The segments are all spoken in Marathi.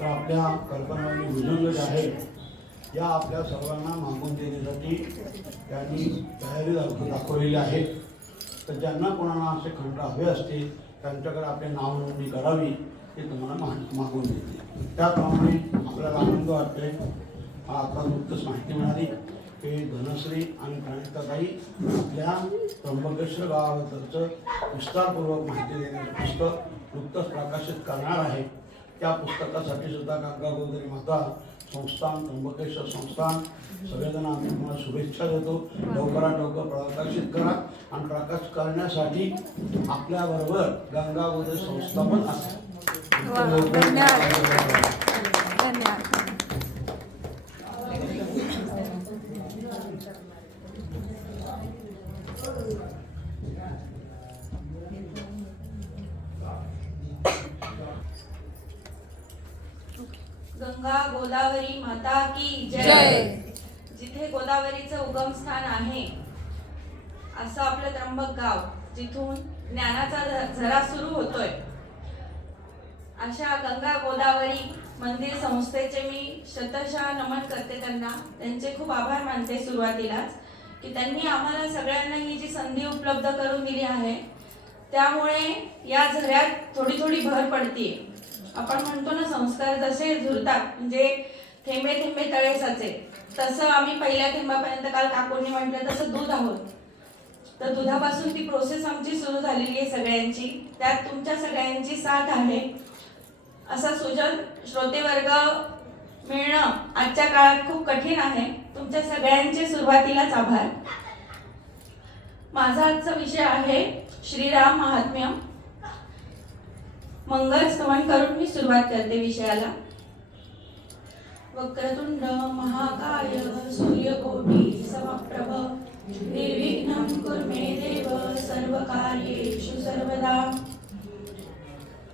तर आपल्या कल्पना आणि भुजंग जे आहे या आपल्या सर्वांना मागून देण्यासाठी त्यांनी तयारी दाखवलेली आहे. तर ज्यांना कोणाला असे खंड हवे असतील त्यांच्याकडे आपले नाव नोंदणी करावी ते तुम्हाला मागून देते. त्याप्रमाणे आपल्याला आनंद वाटतोय. आता नुकतंच माहिती मिळाली की धनश्री आणि प्रणिताताई आपल्या त्र्यंबकेश्वर गावाबद्दलचं विस्तारपूर्वक माहिती देण्याचं पुस्तक नुकतंच प्रकाशित करणार आहे. त्या पुस्तकासाठी सुद्धा गंगा गोदावरी माता संस्थान, त्र्यंबकेश्वर संस्थान सगळेजण आम्ही तुम्हाला शुभेच्छा देतो. लवकरात लवकर प्रकाशित करा आणि प्रकाशित करण्यासाठी आपल्याबरोबर गंगा गोदावरी संस्था पण असेल. गंगा गोदावरी माता की जय. जिथे गोदावरीचं उगम स्थान आहे असं आपलं त्र्यंबक गाव, जिथून ज्ञानाचा झरा सुरू होतोय, अशा गंगा गोदावरी मंदिर संस्थेचे मी शतशः नमन करते. त्यांचे खूप आभार मानते सुरुवातीलाच की त्यांनी आम्हाला सगळ्यांना ही जी संधी उपलब्ध करून दिली आहे. त्यामुळे या झऱ्यात थोडी थोडी भर पडते. आपण म्हणतो ना, संस्कार जसे झुरतात म्हणजे थेंबे थेंबे तळे साचे, तसं आम्ही पहिल्या थेंबापर्यंत काल काकूंनी म्हटलं तसं दूध आहोत. तर दुधापासून ती प्रोसेस आमची सुरू झालेली आहे सगळ्यांची. त्यात तुमच्या सगळ्यांची साथ आहे. असा सुजन श्रोतेवर्ग मिळणं आजच्या काळात खूप कठीण आहे. तुमच्या सगळ्यांचे सुरुवातीलाच आभार. माझा आजचा विषय आहे श्रीराम महात्म्य. मंगल स्तवन करून मी सुरुवात करते विषयाला. वक्रतुंड महाकाय सूर्यकोटि समप्रभ निर्विघ्नं कुरु मे देव सर्वकार्येषु सर्वदा.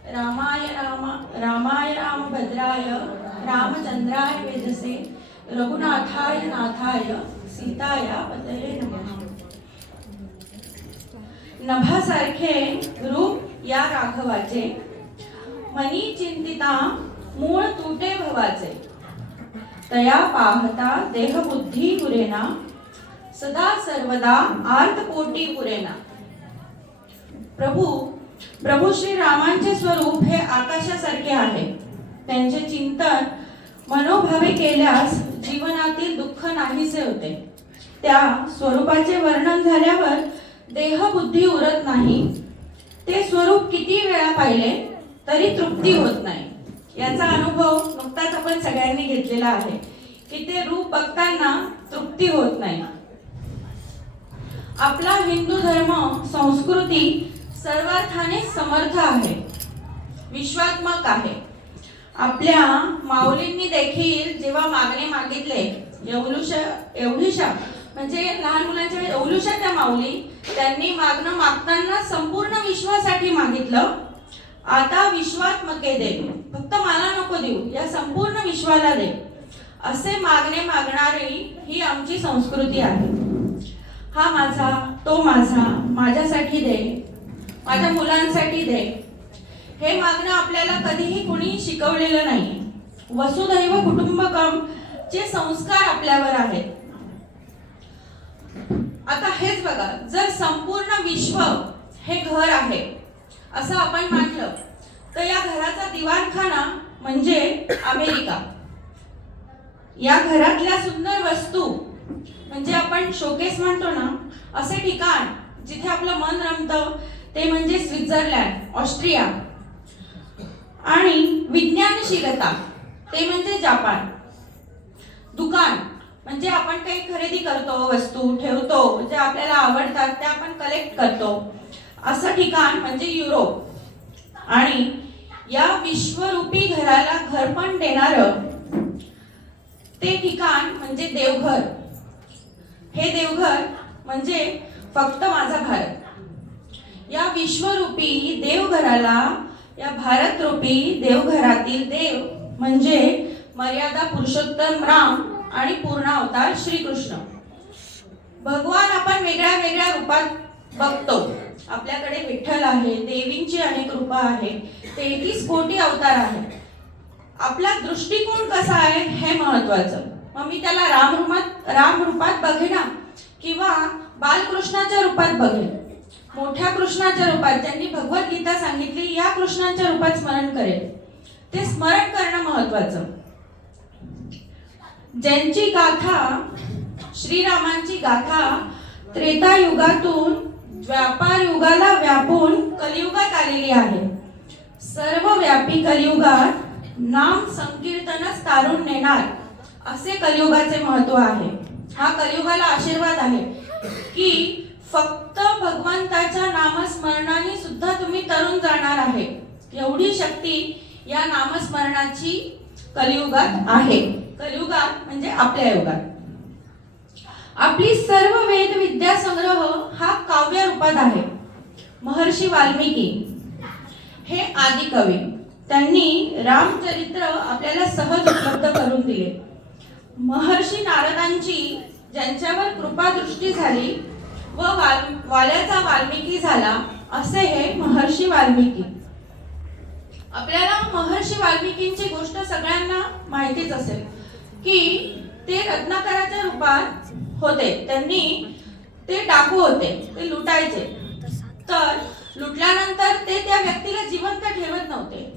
रामाय रामभद्राय रामचंद्राय वेधसे रघुनाथाय नाथाय सीताया पतये नमः. नभासारखे रूप या राघवाचे, मनी चिंतिता मूळ तुटे भवाचे. तया पाहता देह बुद्धी पुरेना, सदा सर्वदा आर्त पोटी पुरेना. प्रभू श्री रामांचे स्वरूप हे आकाशासारखे आहे. त्यांचे चिंतन मनोभावे केल्यास जीवनातील दुःख नाहीसे होते. त्या स्वरूपाचे वर्णन झाल्यावर देह बुद्धी उरत नाही. ते स्वरूप किती वेळा पाहिले तरी तृप्ती होत नाही. याचा अनुभव नुकताच आपण सगळ्यांनी घेतलेला आहे की ते रूप बघताना तृप्ती होत नाही. आपला हिंदू धर्म संस्कृती सर्वार्थाने समर्थ आहे, विश्वात्मक आहे. आपल्या माऊलींनी देखील जेव्हा मागणे मागितले, एवढीशा म्हणजे लहान मुलांच्या एवढ्याशा त्या माऊली, त्यांनी मागणं मागताना संपूर्ण विश्वासाठी मागितलं. आता विश्वात्मके दे, फक्त मला नको देऊ, या संपूर्ण विश्वाला दे, असे मागणे मागणारी ही आमची संस्कृती आहे. हा माझा, तो माझा, माझ्यासाठी दे, माझ्या मुलांसाठी दे, हे मागणं आपल्याला कधीही कुणी शिकवलेलं नाही. वसुधैव कुटुंबकम चे संस्कार आपल्यावर आहेत. आता हेच बघा, जर संपूर्ण विश्व हे घर आहे असं आपण मानलं तर या घराचा दिवाणखाना म्हणजे अमेरिका. या घरातल्या सुंदर वस्तू म्हणजे आपण शोकेस म्हणतो ना, असे ठिकाण जिथे आपलं मन रमतं ते म्हणजे स्वित्झर्लंड, ऑस्ट्रिया. आणि विज्ञानशीलता ते म्हणजे जपान. दुकान म्हणजे आपण काही खरेदी करतो, वस्तू ठेवतो जे आपल्याला आवडतात त्या आपण कलेक्ट करतो, असं ठिकाण म्हणजे युरोप. आणि या विश्वरूपी घराला घरपण देणारं ते ठिकाण म्हणजे देवघर. हे देवघर म्हणजे फक्त माझा भारत. या विश्वरूपी देवघराला, या भारतरूपी देवघरातील देव म्हणजे मर्यादा पुरुषोत्तम राम आणि पूर्ण अवतार श्रीकृष्ण. भगवान आपण वेगळ्या वेगळ्या रूपात बघतो. आपल्याकडे विठ्ठल आहे, देवींची अनेक रूपं आहे, 33 कोटी अवतार आहेत. आपला दृष्टिकोन कसा आहे हे महत्वाचं. मग मी त्याला राम रूपात बघेना किंवा बालकृष्णाच्या रूपात बघेन, मोठ्या कृष्णाच्या रूपात ज्यांनी भगवद्गीता सांगितली या कृष्णाच्या रूपात स्मरण करेल. ते स्मरण करणं महत्वाचं. ज्यांची गाथा, श्रीरामांची गाथा त्रेतायुगातून व्यापार युगाला व्यापून कलियुगात आलेली आहे. सर्वव्यापी कलियुगात नाम संकीर्तनच तारून नेणार असे कलियुगाचे महत्व आहे. हा कलियुगाला आशीर्वाद आहे की फक्त भगवंताच्या नामस्मरणाने सुद्धा तुम्ही तरुण जाणार आहे. एवढी शक्ती या नामस्मरणाची कलियुगात आहे. कलियुगात म्हणजे आपल्या युगात. आपली सर्व वेद विद्या संग्रह हा काव्य रूपात आहे. महर्षी वाल्मिकी हे आदि कवी, त्यांनी रामचरित्र आपल्याला सहज उपलब्ध करून दिले. महर्षी नारदांची ज्यांच्यावर कृपादृष्टी झाली व वाल्याचा वाल्मिकी झाला असे हे महर्षी वाल्मिकी. आपल्याला महर्षी वाल्मिकींची गोष्ट सगळ्यांना माहितीच असेल की ते रत्नाकराच्या रूपात होते. त्यांनी ते डाकू होते, ते लुटायचे. तर लुटल्यानंतर ते त्या व्यक्तीला जिवंत ठेवत नव्हते,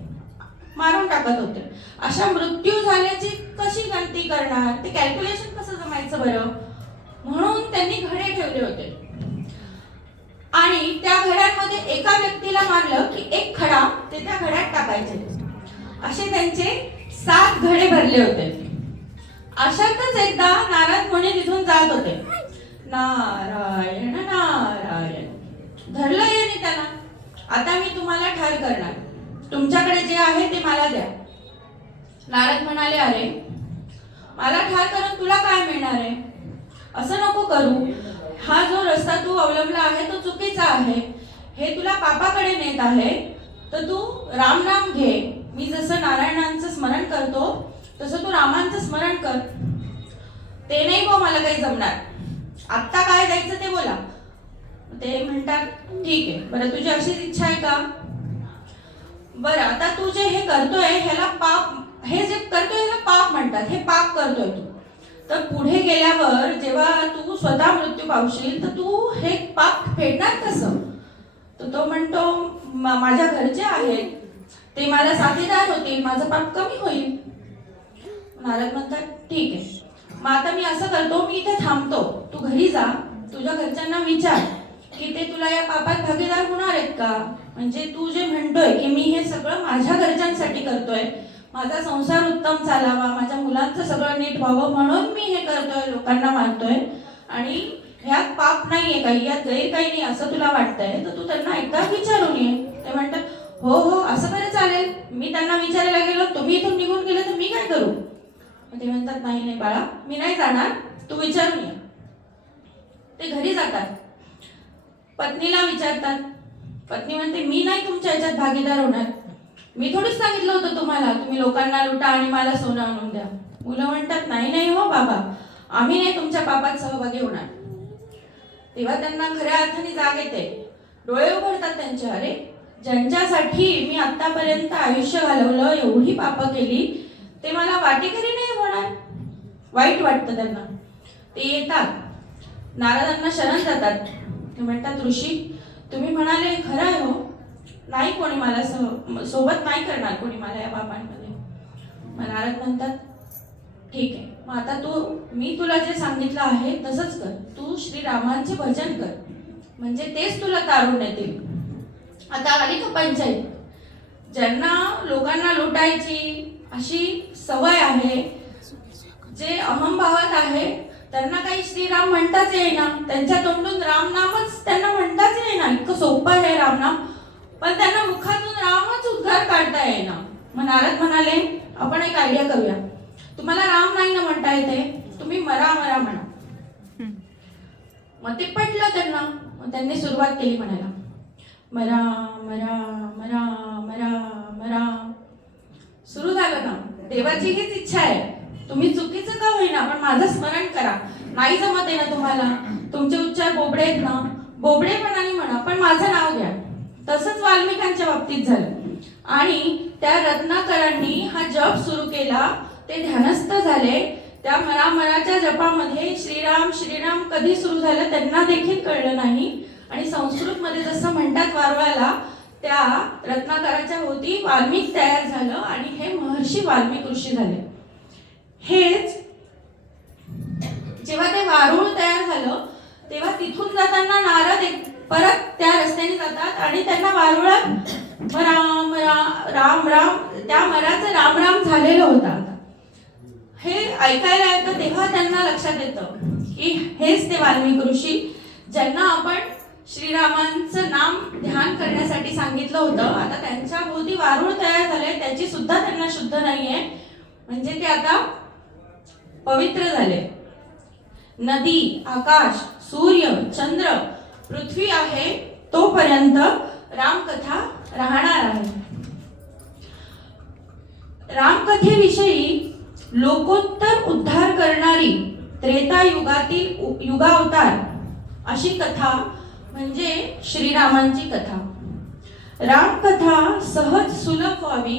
मारून टाकत होते. अशा मृत्यू झाल्याची कशी गणती करणार, ते कॅल्क्युलेशन कसं जमायचं बरं, म्हणून त्यांनी घडे ठेवले होते. आणि त्या घड्यांमध्ये एका व्यक्तीला मारलं की एक खडा ते त्या घड्यात टाकायचे. असे त्यांचे 7 घडे भरले होते. अशातच एकदा नारद मुनी तिथून जात होते. नारायण नारायण धरलं यांनी त्यांना. आता मी तुम्हाला ठार करणार, तुमच्याकडे जे आहे ते मला द्या. नारद म्हणाले, अरे मला ठार करून तुला काय मिळणार आहे? असं नको करू. हा जो रस्ता तू अवलंबला आहे तो चुकीचा आहे. हे तुला पापाकडे नेत आहे. तर तू राम नाम घे. मी जसं नारायणांचं स्मरण करतो तसं तू रामांचं स्मरण कर. ते नाही गो मला काही जमणार. आत्ता काय द्यायचं ते बोला. ते म्हणतात ठीक आहे, बरं तुझी अशीच इच्छा आहे का? बरं आता तू जे हे करतोय ह्याला पाप, हे जे करतोय ह्याला पाप म्हणतात. हे पाप करतोय तू. तर पुढे गेल्यावर जेव्हा तू स्वतः मृत्यू पावशील तर तू हे पाप फेडणार कसं? तर तो म्हणतो माझ्या घरचे आहेत, ते मला साथीदार होतील, माझं पाप कमी होईल. नारद म्हणतात ठीक आहे, मग आता मी असं करतो, मी इथे थांबतो, तू घरी जा, तुझ्या घरच्यांना विचार की ते तुला या पापात भागीदार होणार आहेत का? म्हणजे तू जे म्हणतोय की मी हे सगळं माझ्या घरच्यांसाठी करतोय, माझा संसार उत्तम चालावा, माझ्या मुलांचं सगळं नीट व्हावं म्हणून मी हे करतोय, लोकांना मारतोय, आणि ह्यात पाप नाहीये काही, यात गैर काही नाही असं तुला वाटतंय, तर तू त्यांना एकदा विचारून ये. ते म्हणतात हो हो असं बरं चालेल. मी त्यांना विचारायला गेलो, तुम्ही इथून निघून गेले तर मी काय करू? ते म्हणतात नाही नाही बाळा, मी नाही जाणार, तू विचारून ये. ते घरी जातात, पत्नीला विचारतात. पत्नी म्हणते मी नाही तुमच्या याच्यात भागीदार होणार. मी थोडीच सांगितलं होतं तुम्हाला तुम्ही लोकांना लुटा आणि मला सोनं आणून द्या. मुलं म्हणतात नाही नाही हो बाबा, आम्ही नाही तुमच्या पापात सहभागी होणार. तेव्हा त्यांना खऱ्या अर्थाने जाग येते, डोळे उघडतात त्यांचे. अरे ज्यांच्यासाठी मी आतापर्यंत आयुष्य घालवलं, एवढी पापं केली, ते मला वाटेकरी नाही होणार. वाईट वाटतं त्यांना. ते येतात, नारदांना शरण जातात. ते म्हणतात ऋषी तुम्ही म्हणाले खरं आहे हो, नाही कोणी मला सोबत नाही करणार कोणी मला या पापांमध्ये. मग नारद म्हणतात ठीक आहे, मग आता मी तुला जे सांगितलं आहे तसंच कर. तू श्रीरामांचे भजन कर, म्हणजे तेच तुला तारून येतील. आता आली का पंचायत. ज्यांना लोकांना लुटायची अशी सवय आहे, जे अहंभावात आहे, त्यांना काही श्रीराम म्हणताच येईना. त्यांच्या तोंडून राम नामच त्यांना म्हणताच येईना. इतकं सोपं आहे रामनाम, पण त्यांना मुखातून रामच उद्गार काढता येईना. मग नारद म्हणाले आपण एक आयडिया करूया. तुम्हाला राम नाही ना म्हणता येते, तुम्ही मरा मरा म्हणा. मग ते पटलं त्यांना. मग त्यांनी सुरुवात केली म्हणायला, मरा मरा मरा मरा मरा. सुरू झालं ना. देवाची हीच इच्छा आहे, तुम्ही चुकीचं का होईना पण माझं स्मरण करा. नाही जमत आहे ना तुम्हाला, तुमचे उच्चार बोबडे आहेत ना, बोबडेपणाने म्हणा पण माझं नाव घ्या. तसंच वाल्मिकांच्या बाबतीत झालं. आणि त्या रत्नाकरांनी हा जप सुरू केला, ते ध्यानस्थ झाले. त्या मनाच्या जपामध्ये श्रीराम श्रीराम कधी सुरू झालं त्यांना देखील कळलं नाही. आणि संस्कृतमध्ये जसं म्हणतात वारवाला, त्या रत्नाकराच्या भोवती वाल्मिक तयार झालं आणि हे महर्षी वाल्मिक ऋषी झाले. हेच जेव्हा ते वारुळ तयार झालं तेव्हा तिथून जाताना नारद परत त्या रस्त्याने जातात आणि त्यांना वारुळात राम राम राम त्या मराचं राम राम झालेलं होतं. हे ऐकायला येतं तेव्हा त्यांना लक्षात येतं की हेच ते वाल्मिक ऋषी ज्यांना आपण श्रीरामांचं नाम ध्यान करण्यासाठी सांगितलं होतं. आता त्यांच्या भोवती वारुळ तयार झाले, त्याची सुद्धा त्यांना शुद्ध नाहीये, म्हणजे ते आता पवित्र झाले. नदी, आकाश, सूर्य, चंद्र, पृथ्वी आहे तोपर्यंत रामकथा राहणार आहे. रामकथेविषयी लोकोत्तर उद्धार करणारी त्रेतायुगातील युगावतार अशी कथा म्हणजे श्रीरामांची कथा. रामकथा सहज सुलभ व्हावी,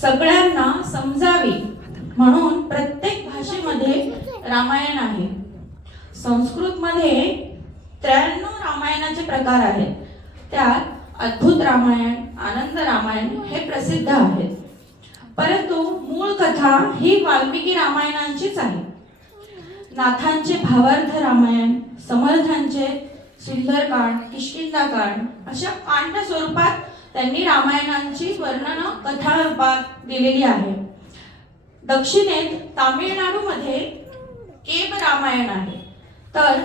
सगळ्यांना समजावी म्हणून प्रत्येक भाषेमध्ये रामायण आहे. संस्कृतमध्ये 93 रामायणाचे प्रकार आहेत. त्यात अद्भुत रामायण, आनंद रामायण हे प्रसिद्ध आहेत. परंतु मूळ कथा ही वाल्मिकी रामायणांचीच आहे. नाथांचे भावार्थ रामायण, समर्थांचे सुंदरकांड, किष्किंधाकांड अशा कांड स्वरूपात त्यांनी रामायणांची वर्णन कथा रूपात दिलेली आहे. दक्षिणेत तामिळनाडूमध्ये केब रामायण आहे, तर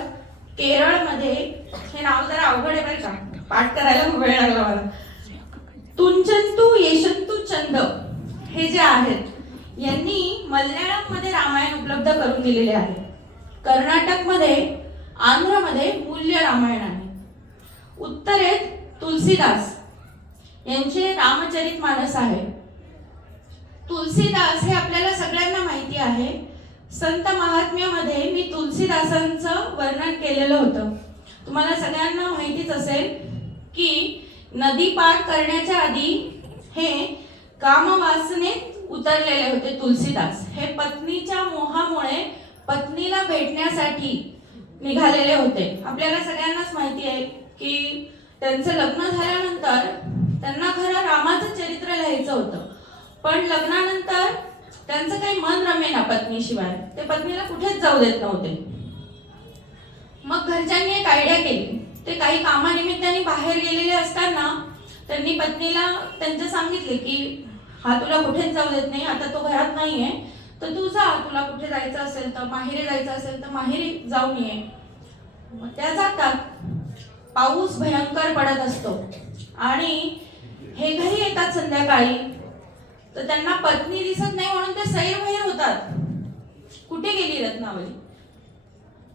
केरळमध्ये हे नाव जरा अवघड आहे बरं का, पाठ करायला वेळ लागला मला. तुंचंतू येशंतू चंद हे जे आहेत यांनी मल्याळम मध्ये रामायण उपलब्ध करून दिलेले आहे. कर्नाटकमध्ये, आंध्रमध्ये मूल्य रामायण आहे. उत्तरेत तुलसीदास यांचे रामचरितमानस आहे. तुलसीदास हे आपल्याला सगळ्यांना माहिती आहे. संत महात्म्यामध्ये मी तुलसीदासांचं वर्णन केलेलं होतं. तुम्हाला सगळ्यांना माहितीच असेल की नदी पार करण्याच्या आधी हे कामवासनेत उतरलेले होते तुलसीदास. हे पत्नीच्या मोहामुळे पत्नीला भेटण्यासाठी निघालेले होते. आपल्याला सगळ्यांनाच माहिती आहे की त्यांचं लग्न झाल्यानंतर त्यांना खरं रामाचं चरित्र लिहायचं होतं, पण लग्नानंतर त्यांचं काही मन रमेना पत्नीशिवाय. ते पत्नीला कुठेच जाऊ देत नव्हते. मग घरच्यांनी एक आयडिया केली. ते काही कामानिमित्ताने बाहेर गेलेले असताना त्यांनी पत्नीला त्यांचं सांगितले की हा तुला कुठेच जाऊ देत नाही, आता तो घरात नाहीये, तर तू जा, तुला कुठे जायचं असेल तर माहेरी जायचं असेल तर माहेरी जाऊन ये. मग त्या जातात. पाऊस भयंकर पडत असतो आणि हे घरी येतात संध्याकाळी, तर त्यांना पत्नी दिसत नाही म्हणून ते सैरभैर होतात. कुठे गेली रत्नावली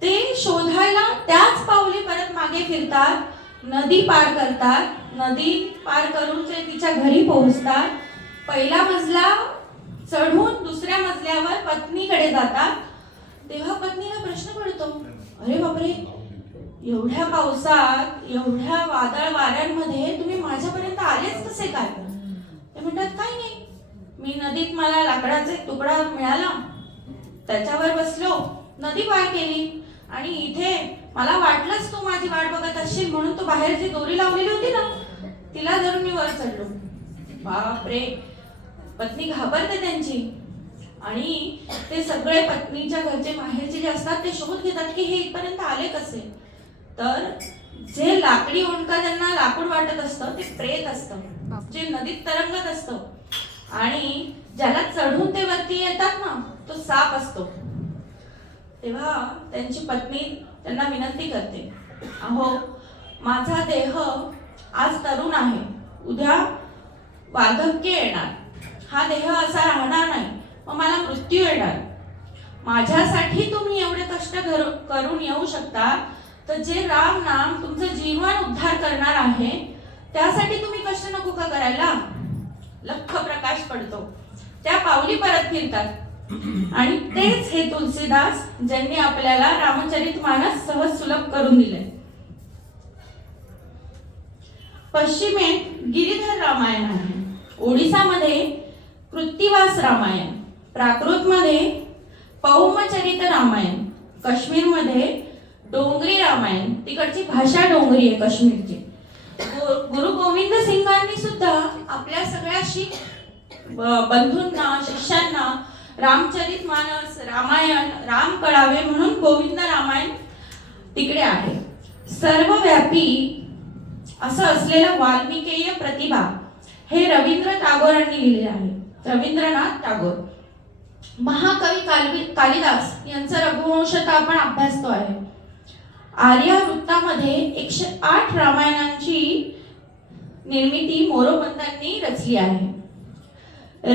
ते शोधायला त्याच पावली परत मागे फिरतात, नदी पार करतात. नदी पार करून ते तिच्या घरी पोहोचतात. पहिला मजला चढून दुसऱ्या मजल्यावर पत्नीकडे जातात. तेव्हा पत्नीला प्रश्न पडतो, अरे बापरे, एवढ्या पावसात, एवढ्या वादळ वाऱ्यांमध्ये तुम्ही माझ्यापर्यंत आलेच कसे काय? ते म्हणतात काही नाही, मी नदीत मला लाकडाचा एक तुकडा मिळाला, त्याच्यावर बसलो, नदी पार केली आणि इथे मला वाटलंच तू माझी वाट बघत असशील म्हणून तू बाहेर जी दोरी लावलेली होती ना तिला धरून मी वर चढलो. बापरे, पत्नी घाबरते त्यांची आणि ते सगळे पत्नीच्या घरचे बाहेरचे जे असतात ते शोध घेतात की हे इथपर्यंत आले कसे. तर जे लाकडी ओंडका त्यांना लाकूड वाटत असतं ते प्रेत असतं, जे नदीत तरंगत असतं, आणि ज्याला चढून ते वरती येतात ना तो साप असतो. तेव्हा त्यांची पत्नी त्यांना विनंती करते, अहो माझा देह आज तरुण आहे, उद्या वार्धक्य येणार, हा देह असा राहणार नाही, मग मला मृत्यू येणार. माझ्यासाठी तुम्ही एवढे कष्ट करून येऊ शकता, तर जे राम नाम तुमचं जीवन उद्धार करणार आहे त्यासाठी तुम्ही कष्ट नको का करायला? लख प्रकाश पडतो. त्या पावली परत फिरतात आणि तेच हे तुलसीदास ज्यांनी आपल्याला रामचरितमानस सहज सुलभ करून दिले. पश्चिमेत गिरिधर रामायण आहे. ओडिसामध्ये कृत्तिवास रामायण, प्राकृतमध्ये पौमचरित रामायण, काश्मीरमध्ये डोंगरी रामायण, तिकडची भाषा डोंगरी आहे काश्मीरची. गुरु गोविंद सिंगांनी सुद्धा आपल्या सगळ्या शीख बंधूंना, शिष्यांना रामचरित मानस, रामायण, राम कळावे म्हणून गोविंद रामायण तिकडे आहे. सर्वव्यापी असं असलेला वाल्मिकीय प्रतिभा हे रवींद्र टागोरांनी लिहिले आहे. रवींद्रनाथ टागोर. महाकवी कालिदास यांचा रघुवंश तर आपण अभ्यासतो आहे. आर्यावृत्तामध्ये 108 रामायणांची निर्मिती मोरोपंतांनी रचली आहे.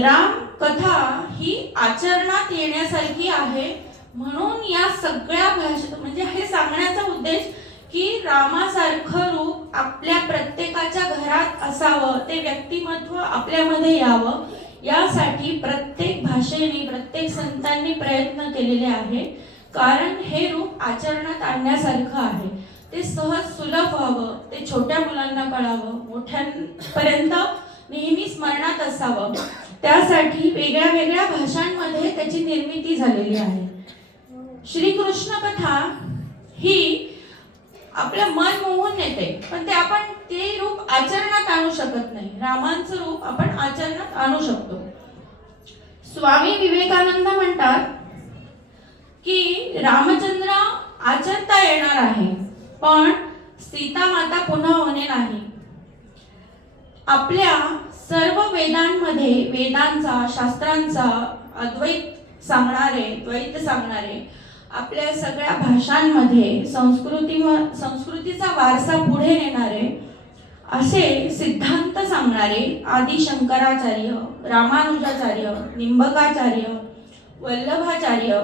राम कथा ही आचरणात येण्यासारखी आहे म्हणून या सगळ्या भाषा म्हणजे हे सांगण्याचा उद्देश की रामासारखं रूप आपल्या प्रत्येकाच्या घरात असावं, ते व्यक्तिमत्व आपल्यामध्ये यावं, यासाठी प्रत्येक भाषेने, प्रत्येक संतांनी प्रयत्न केलेले आहे. कारण हे रूप आचरणात आणण्यासारखं आहे. ते सहज सुलभ व्हावं, ते छोट्या मुलांना कळावं, मोठ्यांपर्यंत नेहमी स्मरणात असावं, त्यासाठी वेगळ्या वेगळ्या भाषांमध्ये त्याची निर्मिती झालेली आहे. श्रीकृष्ण कथा ही आपलं मन मोहून नेते, पण ते आपण ते रूप आचरणात आणू शकत नाही. रामांचं रूप आपण आचरणात आणू शकतो. स्वामी विवेकानंद म्हणतात की रामचंद्र आचरता येणार आहे, पण सीता माता पुन्हा होणे नाही. आपल्या सर्व वेदांमध्ये, वेदांचा, शास्त्रांचा अद्वैत सांगणारे, द्वैत सांगणारे, आपल्या सगळ्या भाषांमध्ये संस्कृतीचा वारसा पुढे नेणारे असे सिद्धांत सांगणारे आदि शंकराचार्य, रामानुजाचार्य, निंबकाचार्य, वल्लभाचार्य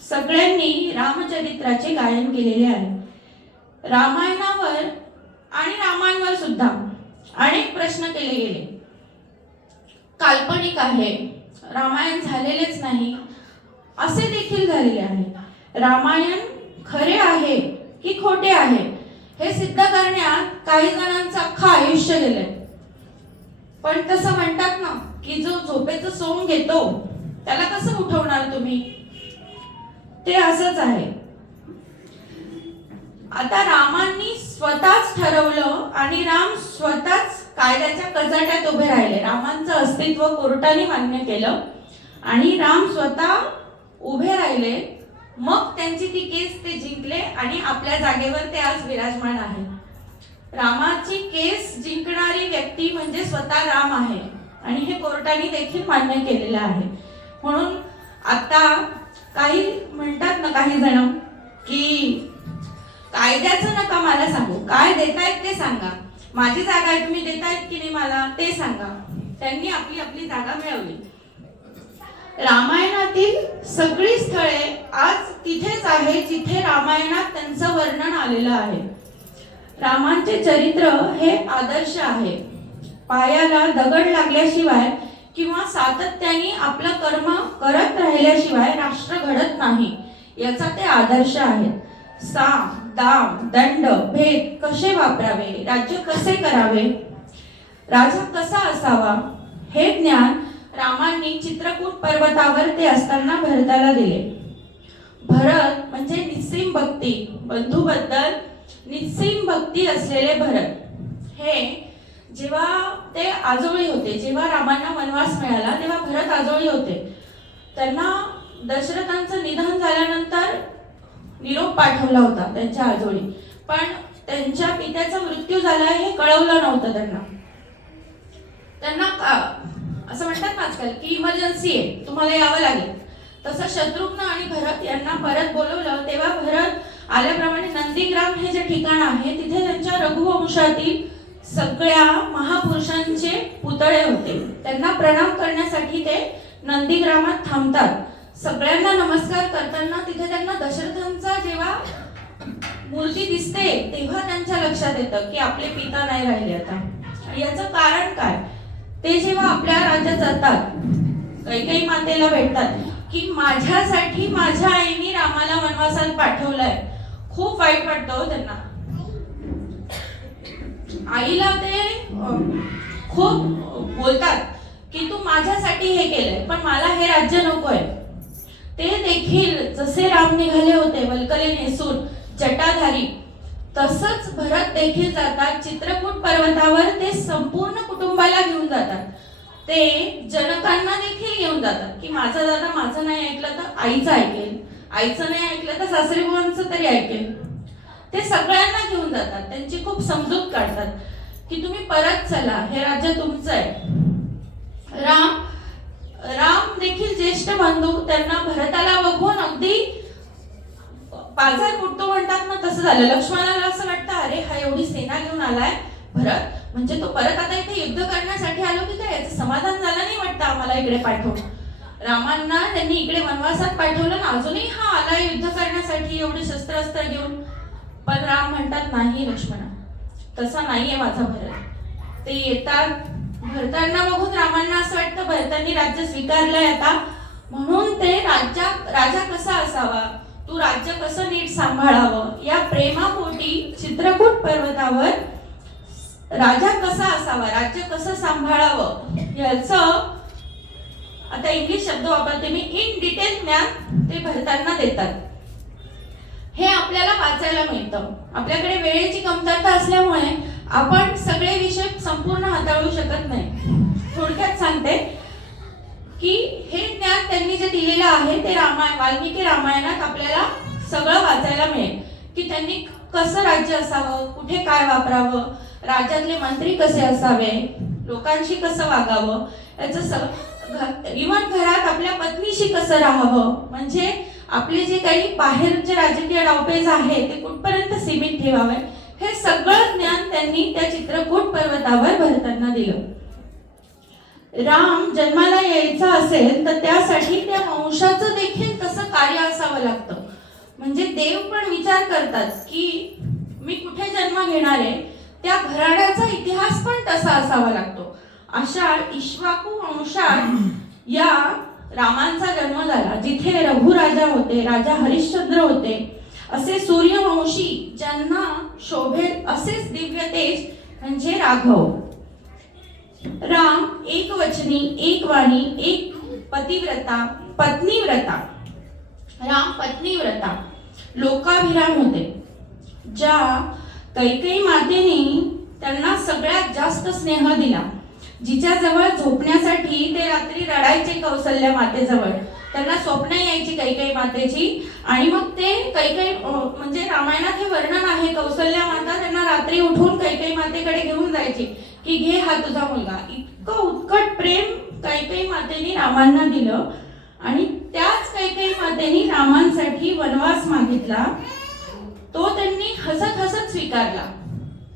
सगळ्यांनी रामचरित्राचे गायन केलेले आहे. रामायणावर आणि रामांवर सुद्धा अनेक प्रश्न केले गेले. काल्पनिक आहे, रामायण झालेलेच नाही असे देखील झालेले आहे. रामायण खरे आहे की खोटे आहे हे सिद्ध करण्यात काही जणांचं अख्खं आयुष्य गेलंय. पण तसं म्हणतात ना की जो झोपेचं सोंग घेतो त्याला कसं उठवणार तुम्ही, ते असंच आहे. आता रामांनी स्वतःच ठरवलं आणि राम स्वतःच कायद्याच्या कचाट्यात उभे राहिले. रामांचं अस्तित्व कोर्टाने मान्य केलं आणि राम स्वतः उभे राहिले. मग त्यांची ती केस ते जिंकले आणि आपल्या जागेवर ते आज विराजमान आहे. रामाची केस जिंकणारी व्यक्ती म्हणजे स्वतः राम आहे आणि हे कोर्टाने देखील मान्य केलेलं आहे. म्हणून आता काही म्हणतात ना काही जण की कायद्याचं नका मला सांगू, काय देतायत ते सांगा, माझी जागा आहे तुम्ही देतायत की नाही मला ते सांगा. त्यांनी आपली आपली जागा मिळवली. रामायणातील सगळी स्थळे आज तिथेच आहे जिथे रामायणात त्यांचं वर्णन आलेलं आहे. रामांचे चरित्र हे आदर्श आहे. पायाला दगड लागल्याशिवाय किंवा सातत्याने आपलं कर्म करत राहिल्याशिवाय राष्ट्र घडत नाही, याचा ते आदर्श आहेत. साम, दाम, दंड, भेद कसे वापरावे, राज्य कसे करावे, राजा कसा असावा, हे ज्ञान रामांनी चित्रकूट पर्वतावर ते असताना भरताला दिले. भरत म्हणजे निस्सीम भक्ती, बंधूबद्दल निस्सीम भक्ती असलेले भरत. हे जेव्हा ते आजोळी होते, जेव्हा रामांना वनवास मिळाला तेव्हा भरत आजोळी होते. त्यांना दशरथांचं निधन झाल्यानंतर निरोप पाठवला होता त्यांच्या आजोळी, पण त्यांच्या पित्याचा मृत्यू झाला हे कळवलं नव्हतं त्यांना असं म्हणतात ना आजकाल की इमर्जन्सी आहे, तुम्हाला यावं लागेल. तसं शत्रुघ्न आणि भरत यांना परत बोलवलं तेव्हा भरत आल्याप्रमाणे नंदीग्राम हे जे ठिकाण आहे तिथे त्यांच्या रघुवंशातील सगळ्या महापुरुषांचे पुतळे होते. त्यांना प्रणाम करण्यासाठी ते नंदीग्रामात थांबतात. सगळ्यांना नमस्कार करताना तिथे त्यांना दशरथांचा जेव्हा मूर्ती दिसते तेव्हा त्यांच्या लक्षात येतं की आपले पिता नाही राहिले आता. याचं कारण काय, ते जेव्हा आपल्या राज्यात जातात कैकेयी मातेला भेटतात की माझ्यासाठी माझ्या आईने रामाला वनवासात पाठवलंय, खूप वाईट वाटतं त्यांना. आईला ते खूप बोलतात की तू माझ्यासाठी हे केलंय, पण मला हे राज्य नकोय. ते देखील जसे राम निघाले होते वल्कले नेसून जटाधारी, तसंच भरत देखील जातात चित्रकूट पर्वतावर. ते संपूर्ण कुटुंबाला घेऊन जातात. ते जनकांना देखील घेऊन जातात की माझा दादा माझं नाही ऐकलं तर आईचं ऐकेल, आईचं नाही ऐकलं तर सासरी बुवांचं तरी ऐकेल. ते सगळ्यांना घेऊन जातात. त्यांची खूप समजूत काढतात की तुम्ही परत चला, हे राज्य तुमचं आहे. राम देखील ज्येष्ठ बंधू त्यांना भरताला बघून अगदी पाझर फुटतो म्हणतात ना, तसं झालं. लक्ष्मणाला असं वाटतं अरे हा एवढी सेना घेऊन आलाय भरत, म्हणजे तो परत आता इथे युद्ध करण्यासाठी आलो की काय, याचं समाधान झालं नाही वाटतं आम्हाला इकडे पाठवून. रामांना त्यांनी इकडे वनवासात पाठवलं ना, अजूनही हा आला युद्ध करण्यासाठी एवढे शस्त्रास्त्र घेऊन. पण राम म्हणतात नाही लक्ष्मणा, तसा नाहीये माझा भरत. ते येतात, भरतांना बघून रामांना असं वाटतं भरतांनी राज्य स्वीकारलंय आता, म्हणून ते राजा कसा असावा, तू राज्य कसं नीट सांभाळावं, या प्रेमापोटी चित्रकूट पर्वतावर राजा कसा असावा, राज्य कसं सांभाळावं याचं आता इंग्लिश शब्द वापरते मी, इन डिटेल ज्ञान ते भरतांना देतात. हे आपल्याला वाचायला मिळतं. आपल्याकडे वेळेची कमतरता असल्यामुळे आपण सगळे विषय संपूर्ण हाताळू शकत नाही. थोडक्यात सांगते की हे ज्ञान त्यांनी जे दिलेलं आहे ते वाल्मिकी रामायणात आपल्याला सगळं वाचायला मिळेल की त्यांनी कसं राज्य असावं, कुठे काय वापरावं, राज्यातले मंत्री कसे असावे, लोकांशी कसं वागावं, याचं सगळं. इव्हन घरात आपल्या पत्नीशी कसं राहावं, म्हणजे आपले जे काही बाहेरचे राजकीय डावपेच आहे ते कुठपर्यंत सीमित ठेवावे, हे सगळं ज्ञान त्यांनी त्या चित्रकूट पर्वतावर भरताना दिलं. राम जन्माला यायचा असेल तर त्यासाठी त्या वंशाचं देखील तसं कार्य असावं लागतं. म्हणजे देव पण विचार करतात की मी कुठे जन्म घेणार आहे, त्या घराण्याचा इतिहास पण तसा असावा लागतो. अशा इक्ष्वाकू वंशात या रामांचा जन्म झाला, जिथे रघुराजा होते, राजा हरिश्चंद्र होते, असे सूर्यवंशी ज्यांना शोभेल असेच दिव्य तेज म्हणजे राघव. राम एक वचनी, एक वाणी, एक पत्नीव्रता. राम पत्नीव्रता, लोकाभिराम होते. ज्या कैकेयी मातेने त्यांना सगळ्यात जास्त स्नेह दिला, जिच्या जवळ झोपण्यासाठी ते रात्री रडायचे कौसल्या मातेजवळ, त्यांना स्वप्न यायची कैकेयी मातेची. आणि मग ते कैकेयी म्हणजे रामायणात हे वर्णन आहे, कौसल्या माता त्यांना रात्री उठून कैकेयी मातेकडे घेऊन जायची की घे हा तुझा मुलगा. इतकं उत्कट प्रेम कैकेयी मातेने रामांना दिलं. आणि त्याच कैकेयी मातेने रामांसाठी वनवास मागितला, तो त्यांनी हसत हसत स्वीकारला.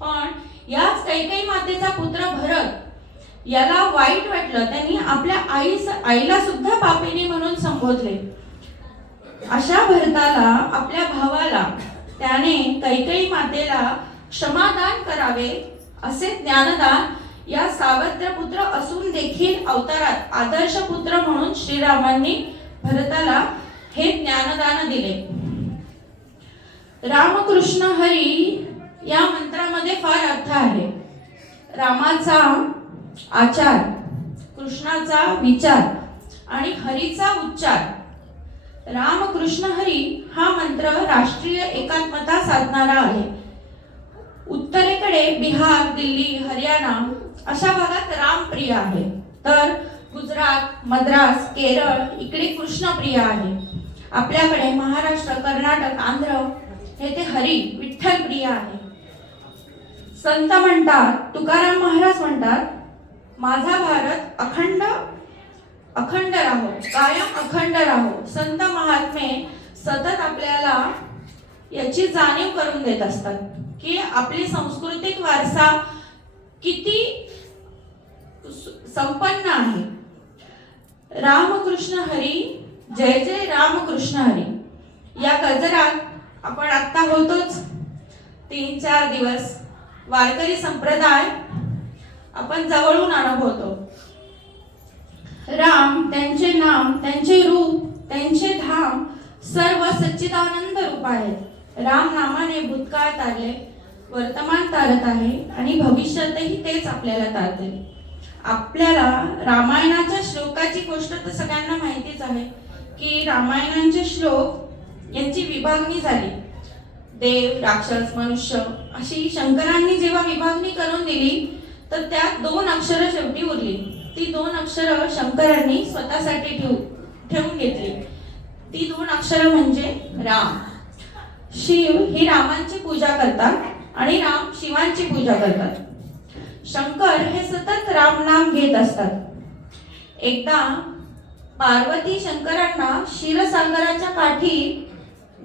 पण याच कैकेयी मातेचा पुत्र भरत याला वाईट वाटलं, त्यांनी आपल्या आईला सुद्धा पापिनी म्हणून संबोधले. अशा भरताला, आपल्या भावाला, त्याने कैकेयी मातेला क्षमादान करावे असे ज्ञानदान या सावत्र पुत्र असून देखील अवतारात आदर्श पुत्र म्हणून श्रीरामांनी भरताला हे ज्ञानदान दिले. रामकृष्ण हरी या मंत्रामध्ये फार अर्थ आहे. रामाचा आचार, कृष्णाचा विचार आणि हरीचा उच्चार. रामकृष्ण हरी हा मंत्र राष्ट्रीय एकात्मता साधणारा आहे. उत्तरेकडे बिहार, दिल्ली, हरियाणा अशा भागात रामप्रिय आहे, तर गुजरात, मद्रास, केरळ इकडे कृष्णप्रिय आहे. आपल्याकडे महाराष्ट्र, कर्नाटक, आंध्र हे ते हरी, विठ्ठल प्रिय आहे. संत म्हणतात, तुकाराम महाराज म्हणतात, माझा भारत अखंड अखंड राहो, कायम अखंड राहो. संत महात्मे सतत आपल्याला याची जाणीव करून देत असतात की आपली सांस्कृतिक वारसा किती संपन्न आहे. रामकृष्ण हरी, जय जय रामकृष्ण हरी या गजरात आपण आत्ता होतोच. 3-4 दिवस वारकरी संप्रदाय आपण जवळून अनुभवतो. राम, त्यांचे नाम, त्यांचे रूप, त्यांचे धाम सर्व सच्चिदानंद रूप आहेत. राम नामाने भूतकाळ तारले, वर्तमान तारत आहे आणि भविष्यातही तेच आपल्याला तारते. आपल्याला रामायणाच्या श्लोकाची गोष्ट तर सगळ्यांना माहितीच आहे की रामायणाचे श्लोक यांची विभागणी झाली. देव, राक्षस, मनुष्य अशी शंकरांनी जेव्हा विभागणी करून दिली तर त्यात 2 अक्षरं शेवटी उरली. ती 2 अक्षरं शंकरांनी स्वतःसाठी ठेवून घेतली. ती 2 अक्षरं म्हणजे राम. शिव ही रामांची पूजा करतात आणि राम शिवांची पूजा करतात. शंकर हे सतत राम नाम घेत असतात. एकदा पार्वती शंकरांना क्षीरसागराच्या काठी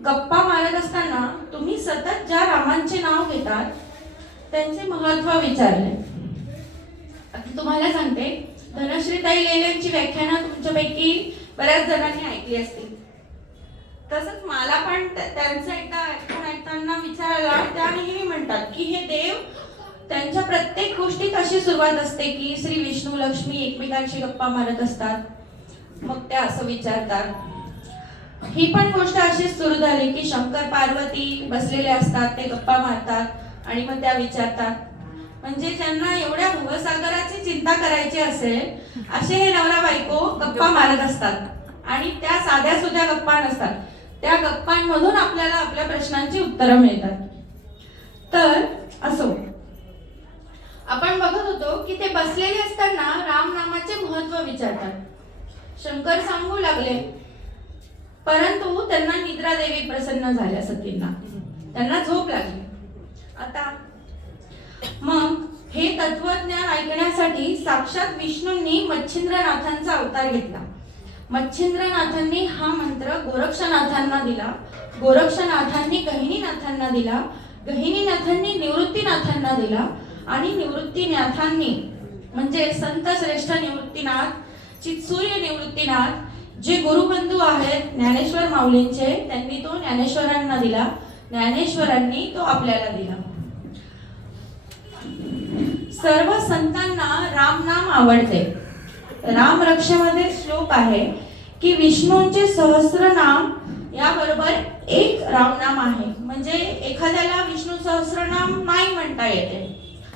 गप्पा मारत असताना तुम्ही सतत ज्या रामांचे नाव घेतात त्यांचे महत्त्व विचारले. आता तुम्हाला सांगते, धनश्रीताई लेलेंची व्याख्यानं तुमच्यापैकी बऱ्याच जणांनी ऐकली असतील. तसंच मला पण त्यांचं एकदा ऐकताना विचारायला त्या नेहमी म्हणतात की हे देव त्यांच्या प्रत्येक गोष्टीत अशी सुरुवात असते की श्री विष्णू लक्ष्मी एकमेकांशी गप्पा मारत असतात. मग त्या असं विचारतात. ही पण गोष्ट अशीच सुरू झाली की शंकर पार्वती बसलेले असतात, ते गप्पा मारतात आणि मग त्या विचारतात. म्हणजे ज्यांना एवढ्या भवसागराची चिंता करायची असेल असे हे नवरा बायको गप्पा मारत असतात आणि त्या साध्या सुध्या गप्पा नसतात. त्या गप्पांमधून आपल्याला आपल्या प्रश्नांची उत्तरं मिळतात. तर असो, आपण बघत होतो की ते बसलेले असताना राम नामाचे महत्त्व विचारतात. शंकर सांगू लागले, परंतु त्यांना निद्रा देवी प्रसन्न झाल्या. सतींना त्यांना झोप लागली. आता मग हे तत्वज्ञान ऐकण्यासाठी साक्षात विष्णूंनी मच्छिंद्रनाथांचा अवतार घेतला. मच्छिंद्रनाथांनी हा मंत्र गोरक्षनाथांना दिला. गोरक्षनाथांनी गहिनीनाथांना दिला. गहिनीनाथांनी निवृत्तीनाथांना दिला आणि निवृत्तीनाथांनी म्हणजे संत श्रेष्ठ निवृत्तीनाथ, चित्सूर्य निवृत्तीनाथ जे गुरुबंधू आहेत ज्ञानेश्वर माऊलींचे, त्यांनी तो ज्ञानेश्वरांना दिला. ज्ञानेश्वरांनी तो आपल्याला दिला. सर्व संतांना राम नाम आवडते. राम रक्षेमध्ये श्लोक आहे की विष्णूंचे सहस्रनाम याबरोबर एक रामनाम आहे. म्हणजे एखाद्याला विष्णू सहस्रनाम नाही म्हणता येते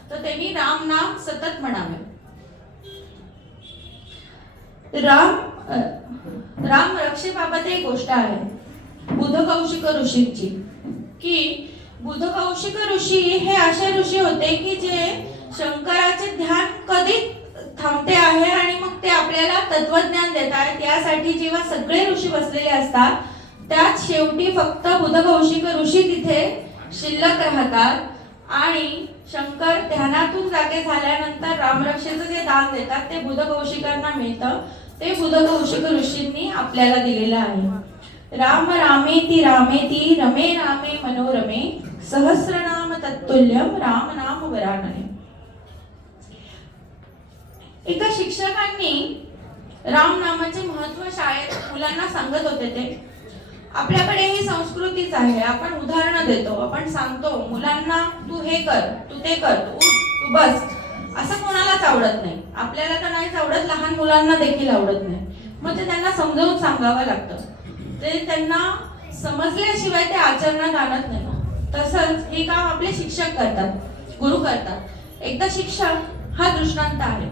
तर त्यांनी राम नाम सतत म्हणावे. राम रक्षेबाबत एक गोष्ट आहे बुधकौशिक ऋषींची की बुधकौशिक ऋषी हे असे ऋषी होते की जे शंकराचे ध्यान कधी थांबते आहे आणि मग ते आपल्याला तत्वज्ञान देत आहेत. यासाठी जेव्हा सगळे ऋषी बसलेले असतात त्यात शेवटी फक्त बुधकौशिक ऋषी तिथे शिल्लक राहतात आणि शंकर ध्यानातून जागे झाल्यानंतर रामरक्षेचं जे दान देतात ते बुधकौशिकांना मिळतं. ते बुधकौशिक ऋषींनी आपल्याला दिलेलं आहे. राम रामेति रामेति रमे रामे मनोरमे सहस्रनाम तत्तुल्यम राम नाम वरानने. एका शिक्षकांनी राम नामाचे महत्त्व शाळेत मुलांना सांगत होते. ते आपल्याकडे ही संस्कृतीच आहे. आपण उदाहरणं देतो, आपण सांगतो मुलांना तू हे कर, तू ते कर, तू बस. असं कोणालाच आवडत नाही. आपल्याला तर नाहीच आवडत, लहान मुलांना देखील आवडत नाही. मग ते त्यांना समजावून सांगावं लागतं. ते त्यांना समजल्याशिवाय ते आचरणात आणत नाही. तसंच हे काम आपले शिक्षक करतात, गुरु करतात. एकदा शिक्षक हा दृष्टांत आहे.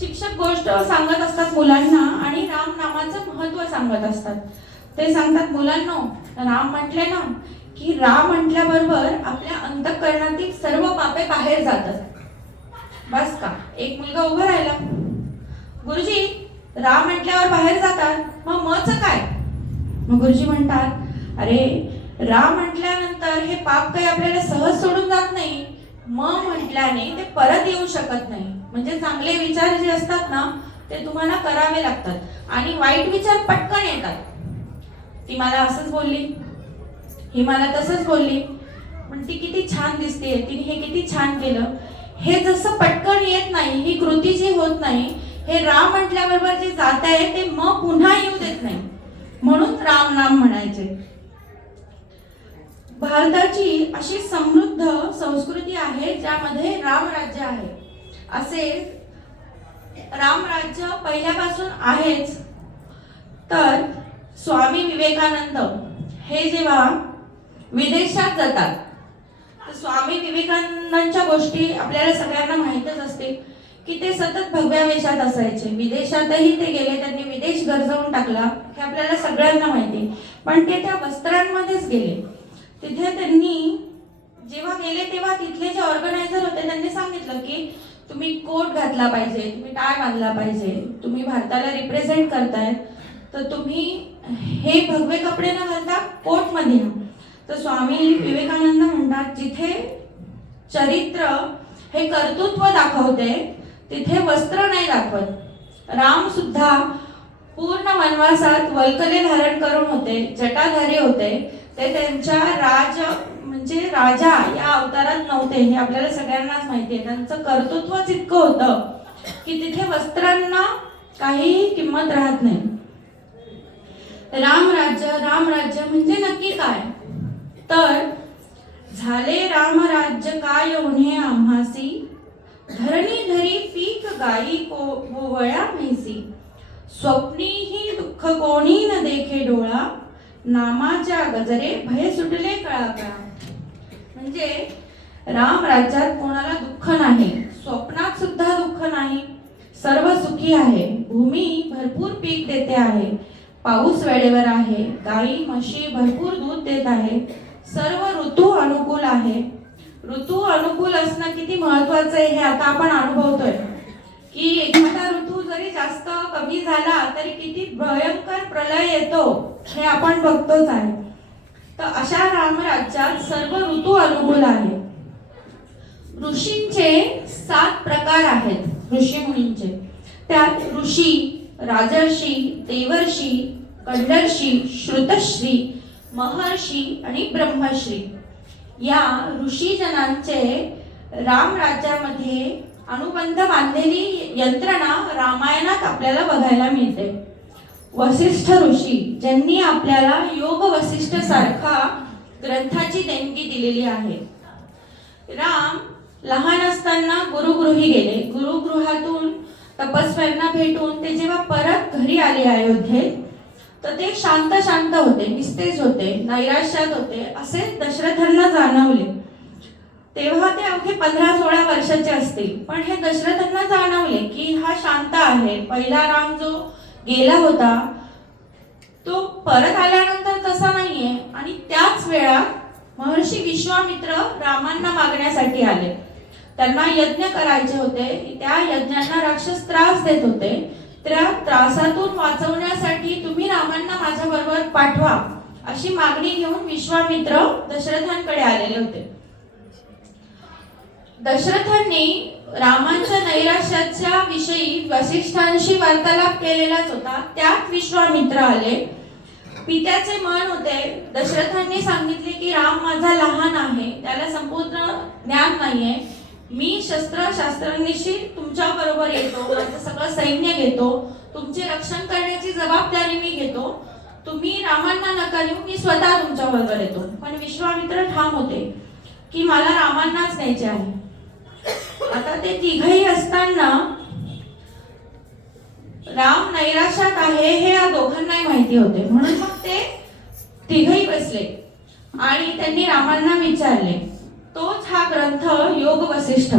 शिक्षक गोष्ट सांगत असतात मुलांना आणि राम नामाचं महत्त्व सांगत असतात. ते सांगतात, मुलांनो राम म्हटले ना की राम म्हटल्याबरोबर आपल्या अंतःकरणातील सर्व पापे बाहेर जातात. बस का? एक मुलगा उभा राहिला, गुरुजी राम म्हटल्यावर बाहेर जातात, मग मचं काय? मग गुरुजी म्हणतात, अरे राम म्हटल्यानंतर हे पाप काही आपल्याला सहज सोडून जात नाही. म्हटल्याने ते परत येऊ शकत नाही. म्हणजे चांगले विचार जे असतात ना ते तुम्हाला करावे लागतात आणि वाईट विचार पटकन येतात. ती मला असंच बोलली, ही मला तसंच बोलली, पण ती किती छान दिसते, तिने हे किती छान केलं, हे जसं पटकन येत नाही, ही कृती जी होत नाही, हे राम म्हटल्याबरोबर जे जात आहे ते मग पुन्हा येऊ देत नाही. म्हणून राम नाम म्हणायचे. भारताची अशी समृद्ध संस्कृती आहे ज्यामध्ये रामराज्य आहे. असे रामराज्य पहिल्यापासून आहेच. तर स्वामी विवेकानंद हे जेव्हा विदेशात जातात, तर स्वामी विवेकानंदांच्या गोष्टी आपल्याला सगळ्यांना माहीतच असतील की ते सतत भगव्या वेशात असायचे. विदेशातही ते गेले, त्यांनी विदेश गरजवून टाकला हे आपल्याला सगळ्यांना माहिती. पण ते त्या वस्त्रांमध्येच गेले. तिथे त्यांनी जेव्हा गेले तेव्हा तिथले जे ऑर्गनायझर होते त्यांनी सांगितलं की तुम्ही कोट घातला पाहिजे, तुम्ही टाय बांधला पाहिजे, तुम्ही भारताला रिप्रेझेंट करताय, तर तुम्ही हे भगवे कपडे न घालता कोटमध्ये या. तर स्वामी विवेकानंद म्हणतात, जिथे चरित्र हे कर्तृत्व दाखवते तिथे वस्त्र नाही दाखवत. राम सुद्धा पूर्ण वनवासात वल्कले धारण करून होते, जटाधारी होते. ते त्यांच्या म्हणजे राजा या अवतारात नव्हते, हे आपल्याला सगळ्यांनाच माहिती आहे. त्यांचं कर्तृत्वच इतकं होतं की तिथे वस्त्रांना काही किंमत राहत नाही. रामराज्य म्हणजे नक्की काय? तर झाले रामराज्य काय उन्हे आम्हासी, धरणी धरी पीक गाई गोवळ्या म्हैसी, स्वप्नी ही दुःख कोणी न देखे डोळा, नामाच्या गजरे भय सुटले कळा. म्हणजे राम राज्यात कोणाला दुःख नाही, स्वप्नात सुद्धा दुःख नाही, सर्व सुखी आहे. भूमी भरपूर पीक देते आहे, पाऊस वेळेवर आहे, गाई म्हशी भरपूर दूध देत आहे, सर्व ऋतू अनुकूल आहे. ऋतू अनुकूल असणं किती महत्वाचं आहे हे आता आपण अनुभवतोय की एखादा ऋतू जरी जास्त कमी झाला तरी किती भयंकर प्रलय येतो हे आपण बघतोच आहे. तर अशा रामराज्यात सर्व ऋतू अनुकूल आहे. ऋषींचे 7 प्रकार आहेत. ऋषी मुनींचे त्यात ऋषी, राजर्षी, देवर्षी, कंडर्षी, श्रुतश्री, महर्षी आणि ब्रह्मश्री या ऋषीजनांचे राम राज्यामध्ये अनुबंध बांधलेली यंत्रणा रामायणात आपल्याला बघायला मिळते. वसिष्ठ ऋषी ज्यांनी आपल्याला योग वसिष्ठ सारखा ग्रंथाची देणगी दिलेली आहे. राम लहान असताना गुरुगृही गेले. गुरुगृहातून तपस्व्यांना भेटून ते जेव्हा परत घरी आले अयोध्येत, तर ते शांत होते, निस्तेज होते, नैराश्यात होते असे दशरथांना जाणवले. तेव्हा ते अवघे 15-16 वर्षाचे असतील. पण हे दशरथांना जाणवले की हा शांत आहे. पहिला राम जो गेला होता तो परत आल्यानंतर तसा नाहीये. आणि त्याच वेळात महर्षी विश्वामित्र रामांना मागण्यासाठी आले. त्यांना यज्ञ करायचे होते. त्या यज्ञांना राक्षस त्रास देत होते. त्या त्रासातून वाचवण्यासाठी तुम्ही रामांना माझ्या बरोबर पाठवा अशी मागणी घेऊन विश्वामित्र दशरथांकडे आलेले होते. दशरथांनी रामांच्या नैराश्याच्या विषयी वसिष्ठांशी वार्तालाप केलेलाच होता. त्यात विश्वामित्र आले. पित्याचे मन होते. दशरथांनी सांगितले की राम माझा लहान आहे, त्याला संपूर्ण ज्ञान नाहीये. मी शास्त्रांनिशी तुमच्या बरोबर येतो, माझं सगळं सैन्य घेतो, तुमचे रक्षण करण्याची जबाबदारी मी घेतो. तुम्ही रामांना नका नेऊ, मी स्वतः तुमच्या बरोबर येतो. पण विश्वामित्र ठाम होते की मला रामांनाच न्यायचे आहे. आता ते तिघही असताना राम नैराश्यात आहे हे या दोघांनाही माहिती होते. म्हणून मग ते तिघही बसले आणि त्यांनी रामांना विचारले. तोच हा ग्रंथ योग वसिष्ठ.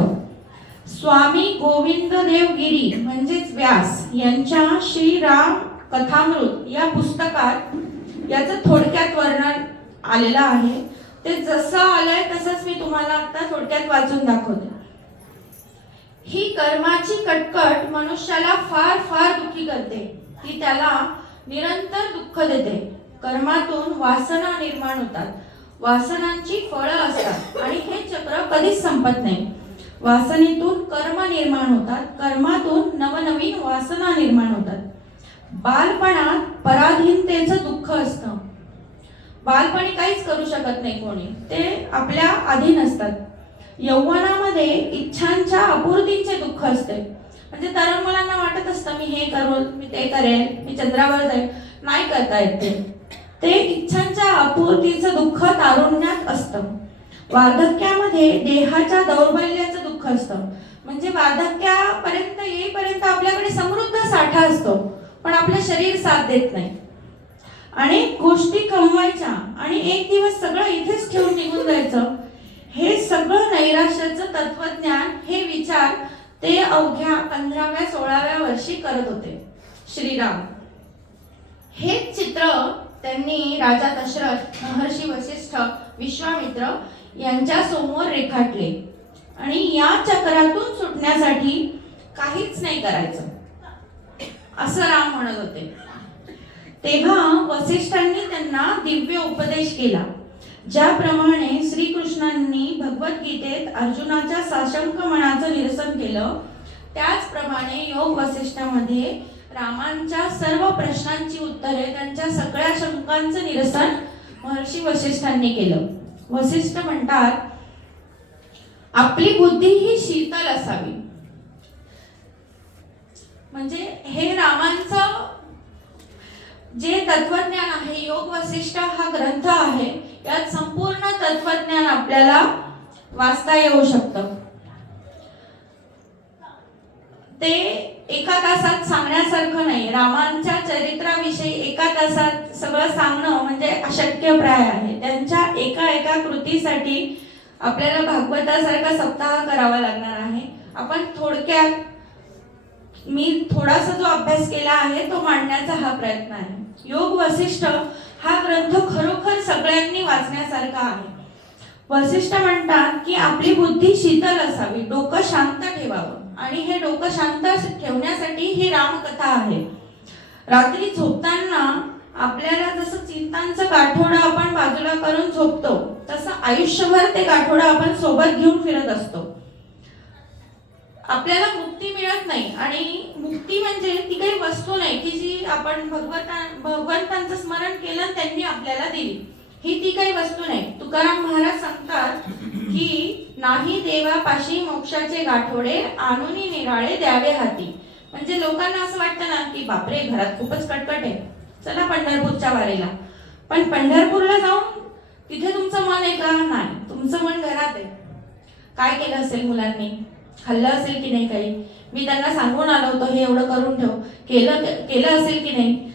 स्वामी गोविंद देवगिरी म्हणजेच व्यास यांच्या श्रीराम कथामृत या पुस्तकात याचं थोडक्यात वर्णन आलेलं आहे. ते जसं आलंय तसंच मी तुम्हाला आता थोडक्यात वाचून दाखवते. ही कर्माची कटकट मनुष्याला फार फार दुःखी करते. ती त्याला निरंतर दुःख देते. कर्मातून वासना निर्माण होतात, वासनांची फळं असतात आणि हे चक्र कधीच संपत नाही. वासनेतून कर्म निर्माण होतात, कर्मातून नवनवीन वासना निर्माण होतात. बालपणात पराधीनतेचं दुःख असतं. बालपणी काहीच करू शकत नाही कोणी, ते आपल्या अधीन असतात. यौवनामध्ये इच्छांच्या अपूर्तीचे दुःख असते. म्हणजे तरुण मुलांना वाटत असतं मी हे करू, मी ते करेल, मी चंद्रावर जाईल, नाही करता येत. ते इच्छांच्या अपूर्तीचं दुःख तारुण्यात असतं. वार्धक्यामध्ये देहाच्या दौर्बल्याचं दुःख असतं. म्हणजे वार्धक्यापर्यंत येईपर्यंत आपल्याकडे समृद्ध साठा असतो, पण आपलं शरीर साथ देत नाही. अनेक गोष्टी कमवायच्या आणि एक दिवस सगळं इथेच ठेवून निघून जायचं. हे सगळं नैराश्याचं तत्वज्ञान, हे विचार ते अवघ्या 15व्या-16व्या वर्षी करत होते. श्रीराम हेच चित्र त्यांनी राजा दशरथ, महर्षी वसिष्ठ, विश्वामित्र यांच्या समोर रेखाटले आणि या चक्रातून सुटण्यासाठी काहीच नाही करायचं असं राम म्हणत होते. तेव्हा वसिष्ठांनी त्यांना दिव्य उपदेश केला. ज्याप्रमाणे श्रीकृष्णांनी भगवद्गीतेत अर्जुनाच्या साशंक मनाचं निरसन केलं, त्याचप्रमाणे योग वसिष्ठामध्ये रामांच्या सर्व प्रश्नांची उत्तरे, त्यांच्या सगळ्या शंकांचं निरसन महर्षी वसिष्ठांनी केलं. वसिष्ठ म्हणतात, आपली बुद्धी ही शीतल असावी. म्हणजे हे रामांचं जे तत्वज्ञान आहे, योग वसिष्ठ हा ग्रंथ आहे, यात संपूर्ण तत्वज्ञान आपल्याला वाचता येऊ शकतं. ते एका तासात सांगण्यासारखं नाही. रामांच्या चरित्राविषयी एका तासात सगळं सांगणं म्हणजे अशक्यप्राय आहे. त्यांच्या एका एका कृतीसाठी आपल्याला भागवतासारखा सप्ताह करावा लागणार आहे. आपण थोडक्यात मी थोडासा जो अभ्यास केला आहे तो मांडण्याचा हा प्रयत्न आहे. योग वसिष्ठ हा ग्रंथ खरोखर सगळ्यांनी वाचण्यासारखा आहे. वसिष्ठ म्हणतात की आपली बुद्धी शीतल असावी, डोकं शांत ठेवावं, आणि हे डोकं शांत ठेवण्यासाठी ही रामकथा आहे. रात्री झोपताना आपल्याला जसं चिंतांचं गाठोडं आपण बाजूला करून झोपतो, तसं आयुष्यभर ते गाठोडं आपण सोबत घेऊन फिरत असतो. आपल्याला मुक्ती मिळत नाही, आणि मुक्ती म्हणजे ती काही वस्तू नाही की जी आपण भगवंतांचं स्मरण केलं त्यांनी आपल्याला दिली. ही ती काही वस्तू नाही. तुकाराम महाराज सांगतात की नाही देवापाशी मोक्षाचे गाठोडे, आणूनी निराळे द्यावे हाती. म्हणजे लोकांना असं वाटतं ना की बापरे, घरात खूपच कटकट आहे, चला पंढरपूरच्या वारीला. पण पंढरपूरला जाऊन तिथे तुमचं मन आहे का? नाही, तुमचं मन घरात आहे. काय केलं असेल मुलांनी? खाल्लं असेल की नाही काही? मी त्यांना सांगून आलो होतो हे एवढं करून ठेव, केलं असेल की नाही?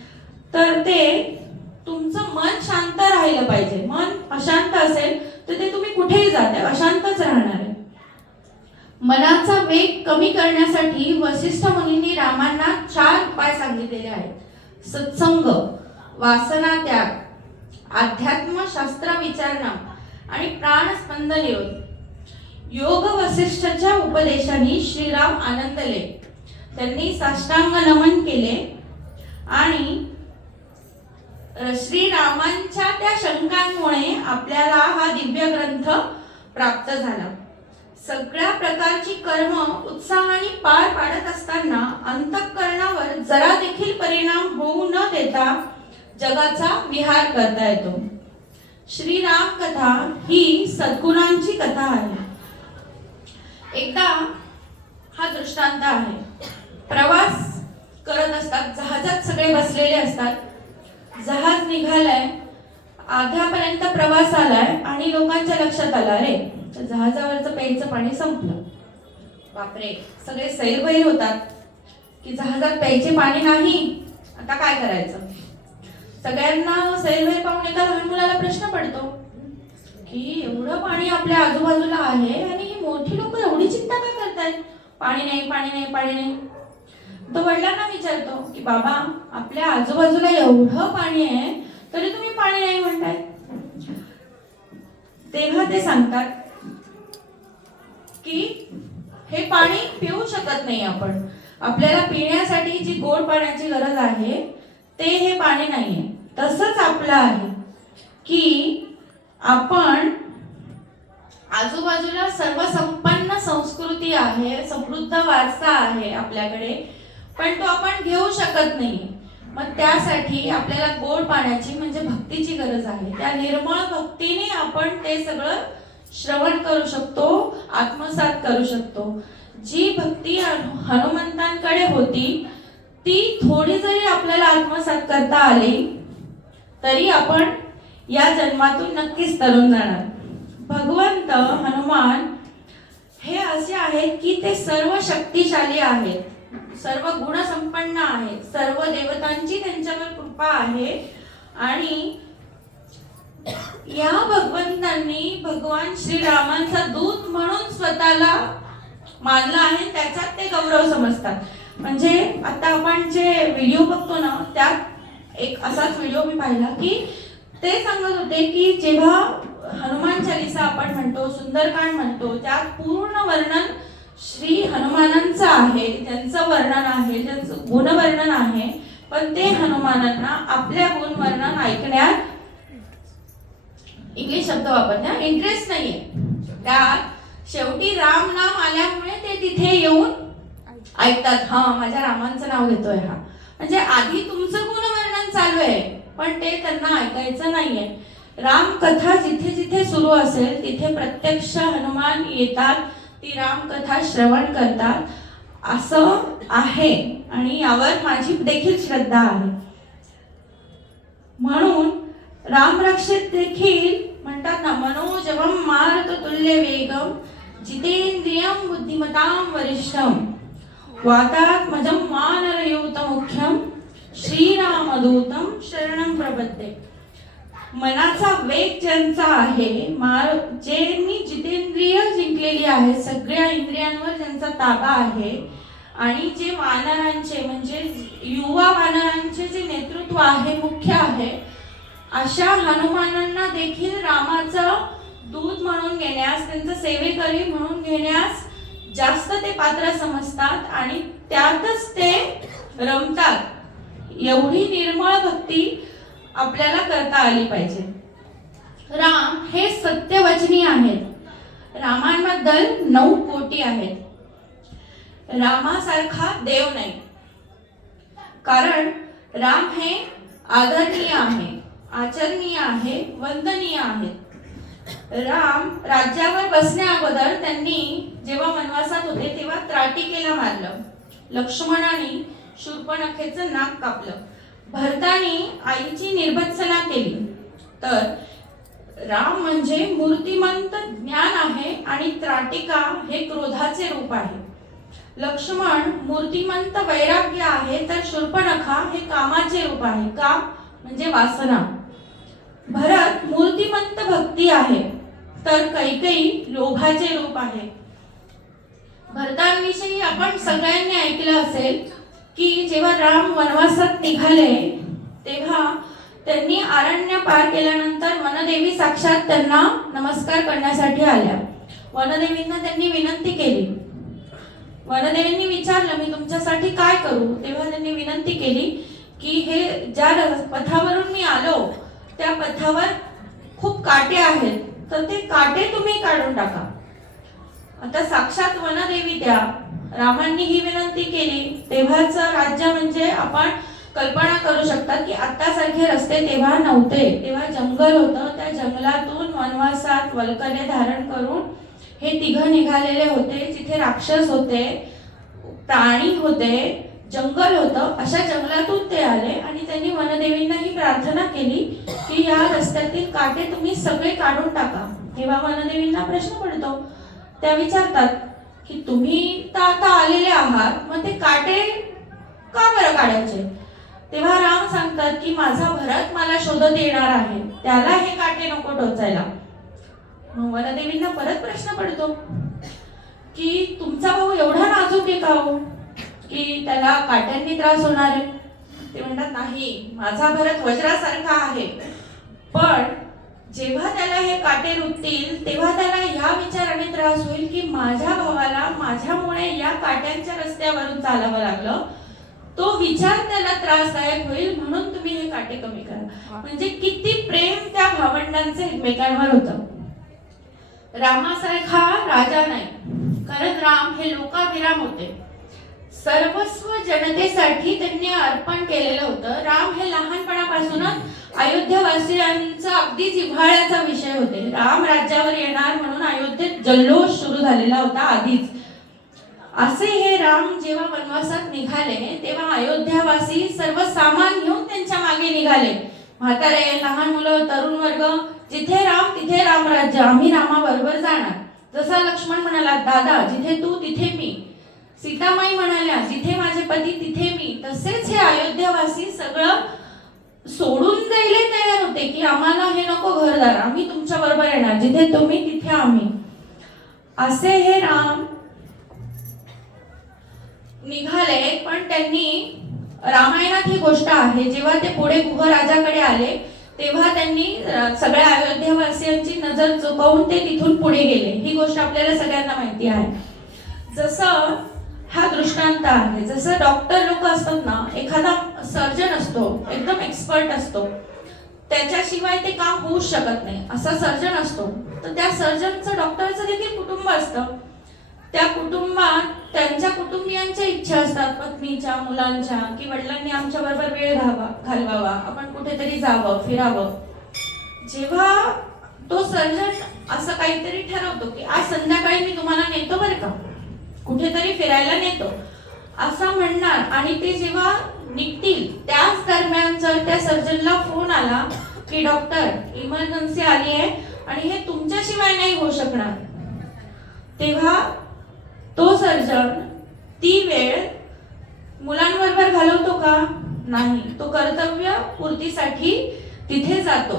तर ते तुमचं मन शांत राहिलं पाहिजे. मन अशांत असेल तर ते तुम्ही कुठेही जाते अशांतच राहणार आहे. मनाचा वेग कमी करण्यासाठी वसिष्ठ मुनींनी रामांना 4 उपाय सांगितलेले आहेत. सत्संग, वासना त्याग, अध्यात्म शास्त्र विचारणा आणि प्राणस्पंद निरोध. योग वसिष्ठच्या उपदेशाने श्रीराम आनंदले. त्यांनी साष्टांग नमन केले आणि श्रीरामांच्या त्या शंकांमुळे आपल्याला हा दिव्य ग्रंथ प्राप्त झाला. सगळ्या प्रकारची कर्म उत्साहाने पार पाडत असताना अंतःकरणावर जरा देखील परिणाम होऊ न देता जगाचा विहार करता येतो. श्रीराम कथा ही सद्गुणांची कथा आहे. एकदा हा दृष्टांत आहे. प्रवास करत असतात, जहाजात सगळे बसलेले असतात. जहाज निघालंय, आध्यापर्यंत प्रवास आलाय आणि लोकांच्या लक्षात आलं, अरे जहाजावरचं प्यायचं पाणी संपलं. बापरे, सगळे सैरभैर होतात की जहाजात प्यायचे पाणी नाही, आता काय करायचं. सगळ्यांना सैरभैर पाहून एका लहान मुलाला प्रश्न पडतो की एवढं पाणी आपल्या आजूबाजूला आहे आणि ही मोठी लोक एवढी चिंता का करतायत, पाणी नाही पाणी नाही पाणी नाही. तो वडिलांना विचारतो की बाबा, आपल्या आजूबाजूला एवढं पाणी आहे तरी तुम्ही पाणी नाही म्हणताय. तेव्हा ते सांगतात की हे पाणी पिऊ शकत नाही आपण. आपल्याला पिण्यासाठी जी गोड पाण्याची गरज आहे ते हे पाणी नाहीये. तसंच आपलं आहे की आपण आजूबाजूला सर्व संपन्न संस्कृती आहे, समृद्ध वारसा आहे आपल्याकडे, पण तो आपण घेऊ शकत नाही. मग त्यासाठी आपल्याला गोड पाण्याची म्हणजे भक्तीची गरज आहे. त्या निर्मळ भक्तीने आपण ते सगळं श्रवण करू शकतो, आत्मसात करू शकतो. जी भक्ती हनुमंतांकडे होती ती थोडी जरी आपल्याला आत्मसात करता आली तरी आपण या जन्मातून नक्कीच तरुण जाणार. भगवंत हनुमान हे असे आहेत की ते सर्व शक्तिशाली आहेत, सर्व गुणसंपन्न आहेत, सर्व देवतांची त्यांच्यावर कृपा आहे. आणि या भगवंतांनी भगवान श्रीरामांचा दूत म्हणून स्वतःला मानलं आहे, त्याच्यात ते गौरव समजतात. म्हणजे आता आपण जे व्हिडिओ बघतो ना, त्यात एक असाच व्हिडिओ मी पाहिला की ते सांगत होते की जेव्हा हनुमान चालीसा आपण म्हणतो, सुंदरकांड म्हणतो, त्यात पूर्ण वर्णन श्री हनुमानांचं आहे, त्यांचं वर्णन आहे, त्यांचं गुणवर्णन आहे. पण ते हनुमानांना आपल्या गुणवर्णन ऐकण्यात, इंग्लिश शब्द वापरण्यात इंटरेस्ट नाहीये. त्यात शेवटी राम नाम आल्यामुळे ते तिथे येऊन ऐकतात. हा, माझ्या रामांचं नाव घेतोय हा. म्हणजे आधी तुमचं गुणवर्णन चालू आहे, पण ते त्यांना ऐकायचं नाहीये. रामकथा जिथे जिथे सुरू असेल तिथे प्रत्यक्ष हनुमान येतात, ती रामकथा श्रवण करतात, असं आहे. आणि यावर माझी देखील श्रद्धा आहे. म्हणून रामरक्षेत देखील म्हणतात ना, मनोजवम मारुततुल्य वेगम जितेंद्रियम बुद्धिमतां वरिष्ठम वातात्मजं वानरयूत मुख्यम श्रीरामदूतं शरणं प्रपद्ये. मनाचा वेग ज्यांचा आहे, ज्यांनी जितेंद्रिय जिंकलेली आहे, सगळ्या इंद्रियांवर ज्यांचा ताबा आहे, आणि जे वानरांचे म्हणजे युवा वानरांचे जे नेतृत्व आहे, मुख्य आहे, अशा हनुमानांना देखील रामाचं दूत म्हणून घेण्यास, त्यांचं सेवेकरी म्हणून घेण्यास जास्त ते पात्र समजतात आणि त्यातच ते रमतात. एवढी निर्मळ भक्ती आपल्याला करता आली पाहिजे. राम हे सत्यवचनी आहेत. रामांबद्दल 9 कोटी आहेत. रामासारखा देव नाही, कारण राम हे आदरणीय आहे, आचरणीय आहे, वंदनीय आहे. राम राज्यावर बसण्या अगोदर त्यांनी जेव्हा वनवासात होते तेव्हा त्राटिकेला मारलं. लक्ष्मणाने शूर्पणखेचं नाक कापलं. भरताने आईची निर्भत्सना केली. तर राम म्हणजे मूर्तिमंत ज्ञान आहे आणि त्राटिका हे क्रोधाचे रूप आहे. लक्ष्मण मूर्तिमंत वैराग्य आहे, तर शूर्पणखा हे कामाचे रूप आहे. काम म्हणजे वासना. भरत मूर्तिमंत भक्ती आहे, तर कैकेयी लोभाचे रूप आहे. भरतांविषयी आपण सगळ्यांनी ऐकलं असेल की जेव्हा राम वनवासात निघाले तेव्हा त्यांनी अरण्य पार केल्यानंतर वनदेवी साक्षात त्यांना नमस्कार करण्यासाठी आल्या. वनदेवींना त्यांनी विनंती केली. वनदेवींनी विचारलं, मी तुमच्यासाठी काय करू? तेव्हा त्यांनी विनंती केली की हे ज्या पथावरून मी आलो त्या पथावर खूप काटे आहेत, तर ते काटे तुम्ही काढून टाका. आता साक्षात वनदेवी त्या रामांनी ही विनंती केली. तेव्हाचं राज्य म्हणजे आपण कल्पना करू शकता की आत्तासारखे रस्ते तेव्हा नव्हते. तेव्हा जंगल होतं. त्या जंगलातून वनवासात वल्कले धारण करून हे तिघं निघालेले होते. जिथे राक्षस होते, प्राणी होते, जंगल होतं. अशा जंगलातून ते आले आणि त्यांनी वनदेवींना ही प्रार्थना केली की या रस्त्यातील काटे तुम्ही सगळे काढून टाका. तेव्हा वनदेवींना प्रश्न पडतो. त्या विचारतात की तुम्ही तर आता आलेले आहात, मग ते काटे का बरं काढायचे? तेव्हा राम सांगतात की माझा भरत मला शोधत येणार आहे, त्याला हे काटे नको टोचायला. मग वनदेवींना परत प्रश्न पडतो की तुमचा भाऊ एवढा नाजूक आहे का हो की त्याला काट्यांनी त्रास होणार आहे? ते म्हणतात नाही, माझा भरत वज्रासारखा आहे, पण जेव्हा त्याला हे काटे रुततील तेव्हा त्याला ह्या विचाराने त्रास होईल की माझ्या भावाला माझ्यामुळे या काट्यांच्या रस्त्यावरून चालावं लागलं. तो विचार त्याला त्रासदायक होईल, म्हणून तुम्ही हे काटे कमी करा. म्हणजे किती प्रेम त्या भावंडांचे एकमेकांवर होतं. रामासारखा राजा नाही, कारण राम हे लोकाभिराम होते. सर्वस्व जनतेसाठी त्यांनी अर्पण केलेलं होतं. राम हे लहानपणापासूनच अयोध्यावासियांचा अगदी जिव्हाळ्याचा विषय होते. राम राज्यावर येणार म्हणून अयोध्येत जल्लोष सुरू झालेला होता आधीच. असे हे राम जेव्हा वनवासात निघाले तेव्हा अयोध्यावासी सर्व सामान घेऊन त्यांच्या मागे निघाले. म्हातारे, लहान मुलं, तरुण वर्ग, जिथे राम तिथे रामराज्य, आम्ही रामाबरोबर जाणार. जसा लक्ष्मण म्हणाला, दादा जिथे तू तिथे मी. सीतामाई म्हणाल्या, जिथे माझे पती तिथे मी. तसेच हे अयोध्यावासी सगळं सोडून जायला तयार होते की आम्हाला हे नको घरदार, आम्ही तुमच्या बरोबर येणार, जिथे तुम्ही तिथे आम्ही. असे हे राम निघाले, पण त्यांनी रामायणात ही गोष्ट आहे, जेव्हा ते पुढे गुहराजाकडे आले तेव्हा त्यांनी सगळ्या अयोध्यावासियांची नजर चुकवून ते तिथून पुढे गेले. ही गोष्ट आपल्याला सगळ्यांना माहिती आहे. जसं हा दृष्टांत आहे, जसं डॉक्टर लोक असतात ना, एखादा सर्जन असतो, एकदम एक्सपर्ट असतो, त्याच्याशिवाय ते काम होऊच शकत नाही, असा सर्जन असतो. तर त्या सर्जनचं, डॉक्टरचं देखील कुटुंब असतं. त्या कुटुंबात त्यांच्या कुटुंबियांच्या इच्छा असतात, पत्नीच्या, मुलांच्या, की वडिलांनी आमच्या बरोबर वेळ घालवावा, आपण कुठेतरी जावं, फिरावं. जेव्हा तो सर्जन असं काहीतरी ठरवतो की आज संध्याकाळी मी तुम्हाला नेतो बरं का, कुठेतरी फिरायला नेतो, असं म्हणणार, आणि ते जेव्हा निघतील त्याच दरम्यान जर त्या सर्जनला फोन आला की डॉक्टर इमर्जन्सी आली आहे आणि हे तुमच्याशिवाय नाही होऊ शकणार, तेव्हा तो सर्जन ती वेळ मुलांबरोबर घालवतो का? नाही, तो कर्तव्य पूर्तीसाठी तिथे जातो.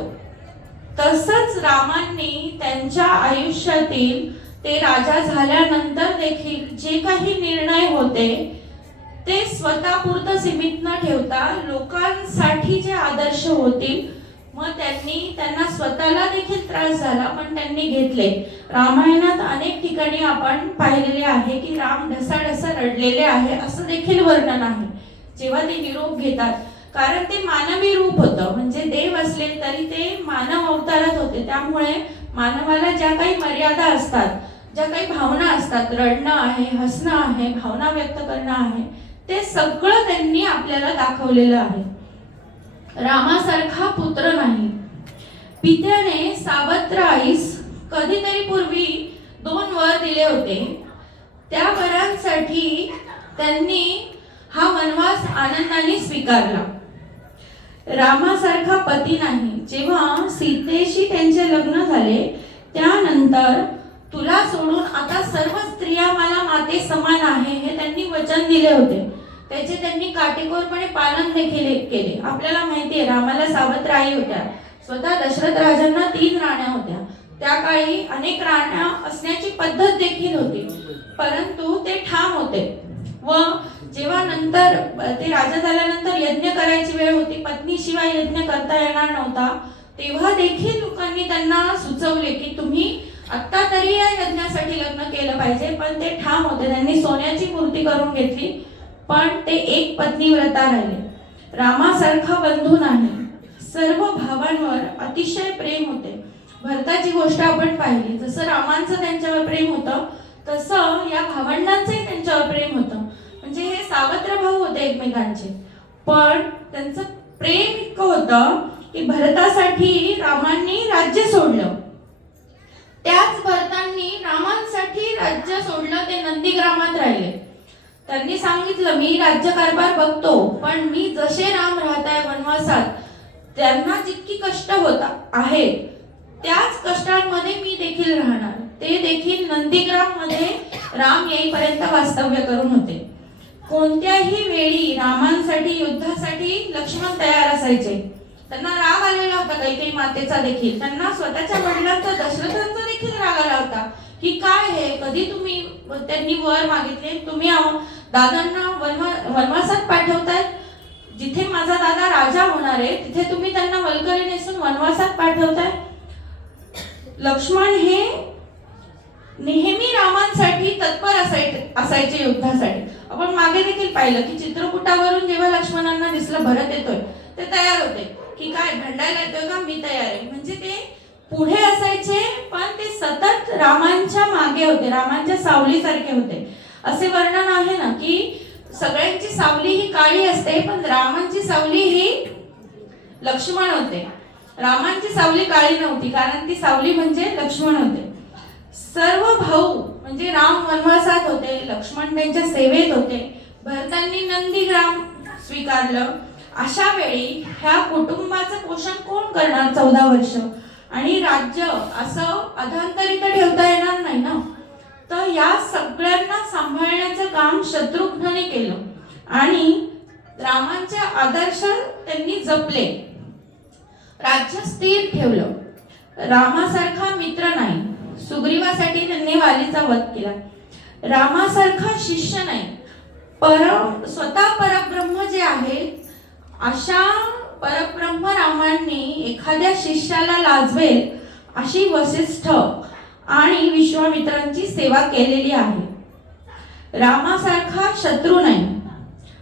तसंच रामांनी त्यांच्या आयुष्यातील ते राजा झाल्यानंतर देखील जे काही निर्णय होते ते स्वतःपुरतं सीमित न ठेवता लोकांसाठी जे आदर्श होतील, मग त्यांना स्वतःला देखील त्रास झाला पण त्यांनी घेतले. रामायणात अनेक ठिकाणी आपण पाहिलेले आहे की राम ढसाढसा रडलेले आहे असं देखील वर्णन आहे जेव्हा ते निरोप घेतात. कारण ते मानवी रूप होतं, म्हणजे देव असले तरी ते मानव अवतारात होते. त्यामुळे मानवाला ज्या काही मर्यादा असतात, ज्या काही भावना असतात, रडणं आहे, हसणं आहे, भावना व्यक्त करणं आहे, ते सगळं त्यांनी आपल्याला दाखवलेलं आहे. रामासारखा पुत्र नाही. पित्याने सावत्र आईस कधीतरी पूर्वी 2 वर दिले होते. त्या वरांसाठी त्यांनी हा वनवास आनंदाने स्वीकारला. रामासारखा पती नाही. जेव्हा सीतेशी त्यांचे लग्न झाले त्यानंतर तुला सोडून आता सर्व स्त्रिया मला माते समान आहे हे त्यांनी वचन दिले होते. त्याचे त्यांनी काटेकोरपणे पालन देखील केले. आपल्याला माहिती आहे रामाला सावत्र आई होत्या. स्वतः दशरथ राजांना 3 राण्या होत्या. त्या काळी अनेक राण्या असण्याची पद्धत देखील होती, परंतु ते ठाम होते. व जेव्हा नंतर ते राजा झाल्यानंतर यज्ञ करायची वेळ होती, पत्नीशिवाय यज्ञ करता येणार नव्हता, तेव्हा देखील लोकांनी त्यांना सुचवले की तुम्ही आत्ता तरी या यज्ञासाठी लग्न केलं पाहिजे. पण ते ठाम होते. त्यांनी सोन्याची मूर्ती करून घेतली, पण ते एक पत्नीव्रता राहिले. रामासारखा बंधू नाही. सर्व भावांवर अतिशय प्रेम होते. भरताची गोष्ट आपण पाहिली, जसं रामांचं त्यांच्यावर प्रेम होतं तसं या भावंडांचंही त्यांच्यावर प्रेम होतं. म्हणजे हे सावत्र भाऊ होते एकमेकांचे, पण त्यांचं प्रेम इतकं होतं की भरतासाठी रामांनी राज्य सोडलं, त्याच भरतांनी रामांसाठी राज्य सोडलं, ते नंदीग्रामात राहिले. त्यांनी सांगितलं मी राज्यकारभार बघतो, पण मी जसे राम राहताय वनवासात त्यांना जितकी कष्ट होत आहेत त्याच कष्टांमध्ये मी देखील राहणार. ते देखील नंदीग्राम मध्ये राम येईपर्यंत वास्तव्य करून होते. कोणत्याही वेळी रामांसाठी युद्धासाठी लक्ष्मण तयार असायचे. त्यांना राग आलेला होता कैकेयी मातेचा देखील, त्यांना स्वतःच्या वडिलांचा, दशरथांचा देखील राग आला होता की काय हे, कधी तुम्ही, त्यांनी वर मागितले, तुम्ही दादांना वनवासात पाठवताय, जिथे माझा दादा राजा होणार आहे तिथे तुम्ही त्यांना वल्गरी नेसून वनवासात पाठवताय. लक्ष्मण हे नेहमी रामांसाठी तत्पर असायचे युद्धासाठी. आपण मागे देखील पाहिलं की चित्रकूटावरून जेव्हा लक्ष्मणांना दिसलं भरत येतोय ते तयार होते की काय भांडायला येतोय का, मी तयार आहे. म्हणजे ते पुढे असायचे पण ते सतत रामांच्या मागे होते, रामांच्या सावलीसारखे होते. असे वर्णन आहे ना की सगळ्यांची सावली ही काळी असते, पण रामांची सावली ही लक्ष्मण होते. रामांची सावली काळी नव्हती, कारण ती सावली म्हणजे लक्ष्मण होते. सर्व भाऊ म्हणजे राम वनवासात होते, लक्ष्मण त्यांच्या सेवेत होते, भरतांनी नंदीग्राम स्वीकारलं. अशा वेळी ह्या कुटुंबाचं पोषण कोण करणार 14 वर्ष, आणि राज्य असं अधांतरित ठेवता येणार नाही ना. तर या सगळ्यांना सांभाळण्याचं काम शत्रुघ्नने केलं आणि रामांचे आदर्श त्यांनी जपले, राज्य स्थिर ठेवलं. रामासारखा मित्र नाही. सुग्रीवासाठी त्यांनी वालीचा वध केला. रामासारखा शिष्य नाही, स्वतः परब्रह्म जे आहे, अशा परब्रह्म रामांनी एखाद्या शिष्याला लाजवेल अशी वसिष्ठ आणि विश्वामित्रांची सेवा केलेली आहे. रामासारखा शत्रू नाही.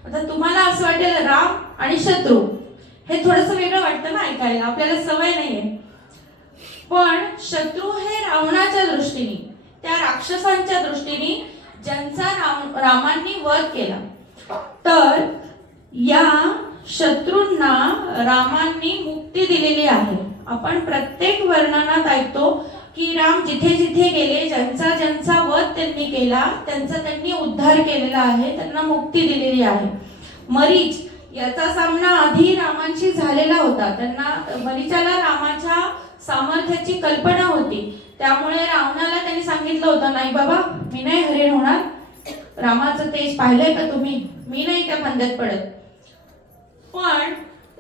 आता तुम्हाला असं वाटेल राम आणि शत्रू हे थोडंसं वेगळं वाटतं ना ऐकायला, आपल्याला सवय नाहीये. पण शत्रू हे रावणाच्या दृष्टीने, त्या राक्षसांच्या दृष्टीने ज्यांचा रामांनी वध केला, तर या शत्रूंना रामांनी मुक्ती दिलेली आहे. आपण प्रत्येक वर्णनात ऐकतो की राम जिथे जिथे गेले, ज्यांचा वध त्यांनी केला त्यांचा त्यांनी उद्धार केलेला आहे, त्यांना मुक्ती दिलेली आहे. मरीच याचा सामना आधी रामांशी झालेला होता. त्यांना मरीचाला रामाच्या सामर्थ्याची कल्पना होती, त्यामुळे रावणाला त्यांनी सांगितलं होतं, नाही बाबा मी नाही हरिण होणार, रामाचं तेज पाहिलंय का तुम्ही, मी नाही त्या फंद्यात पडत. पण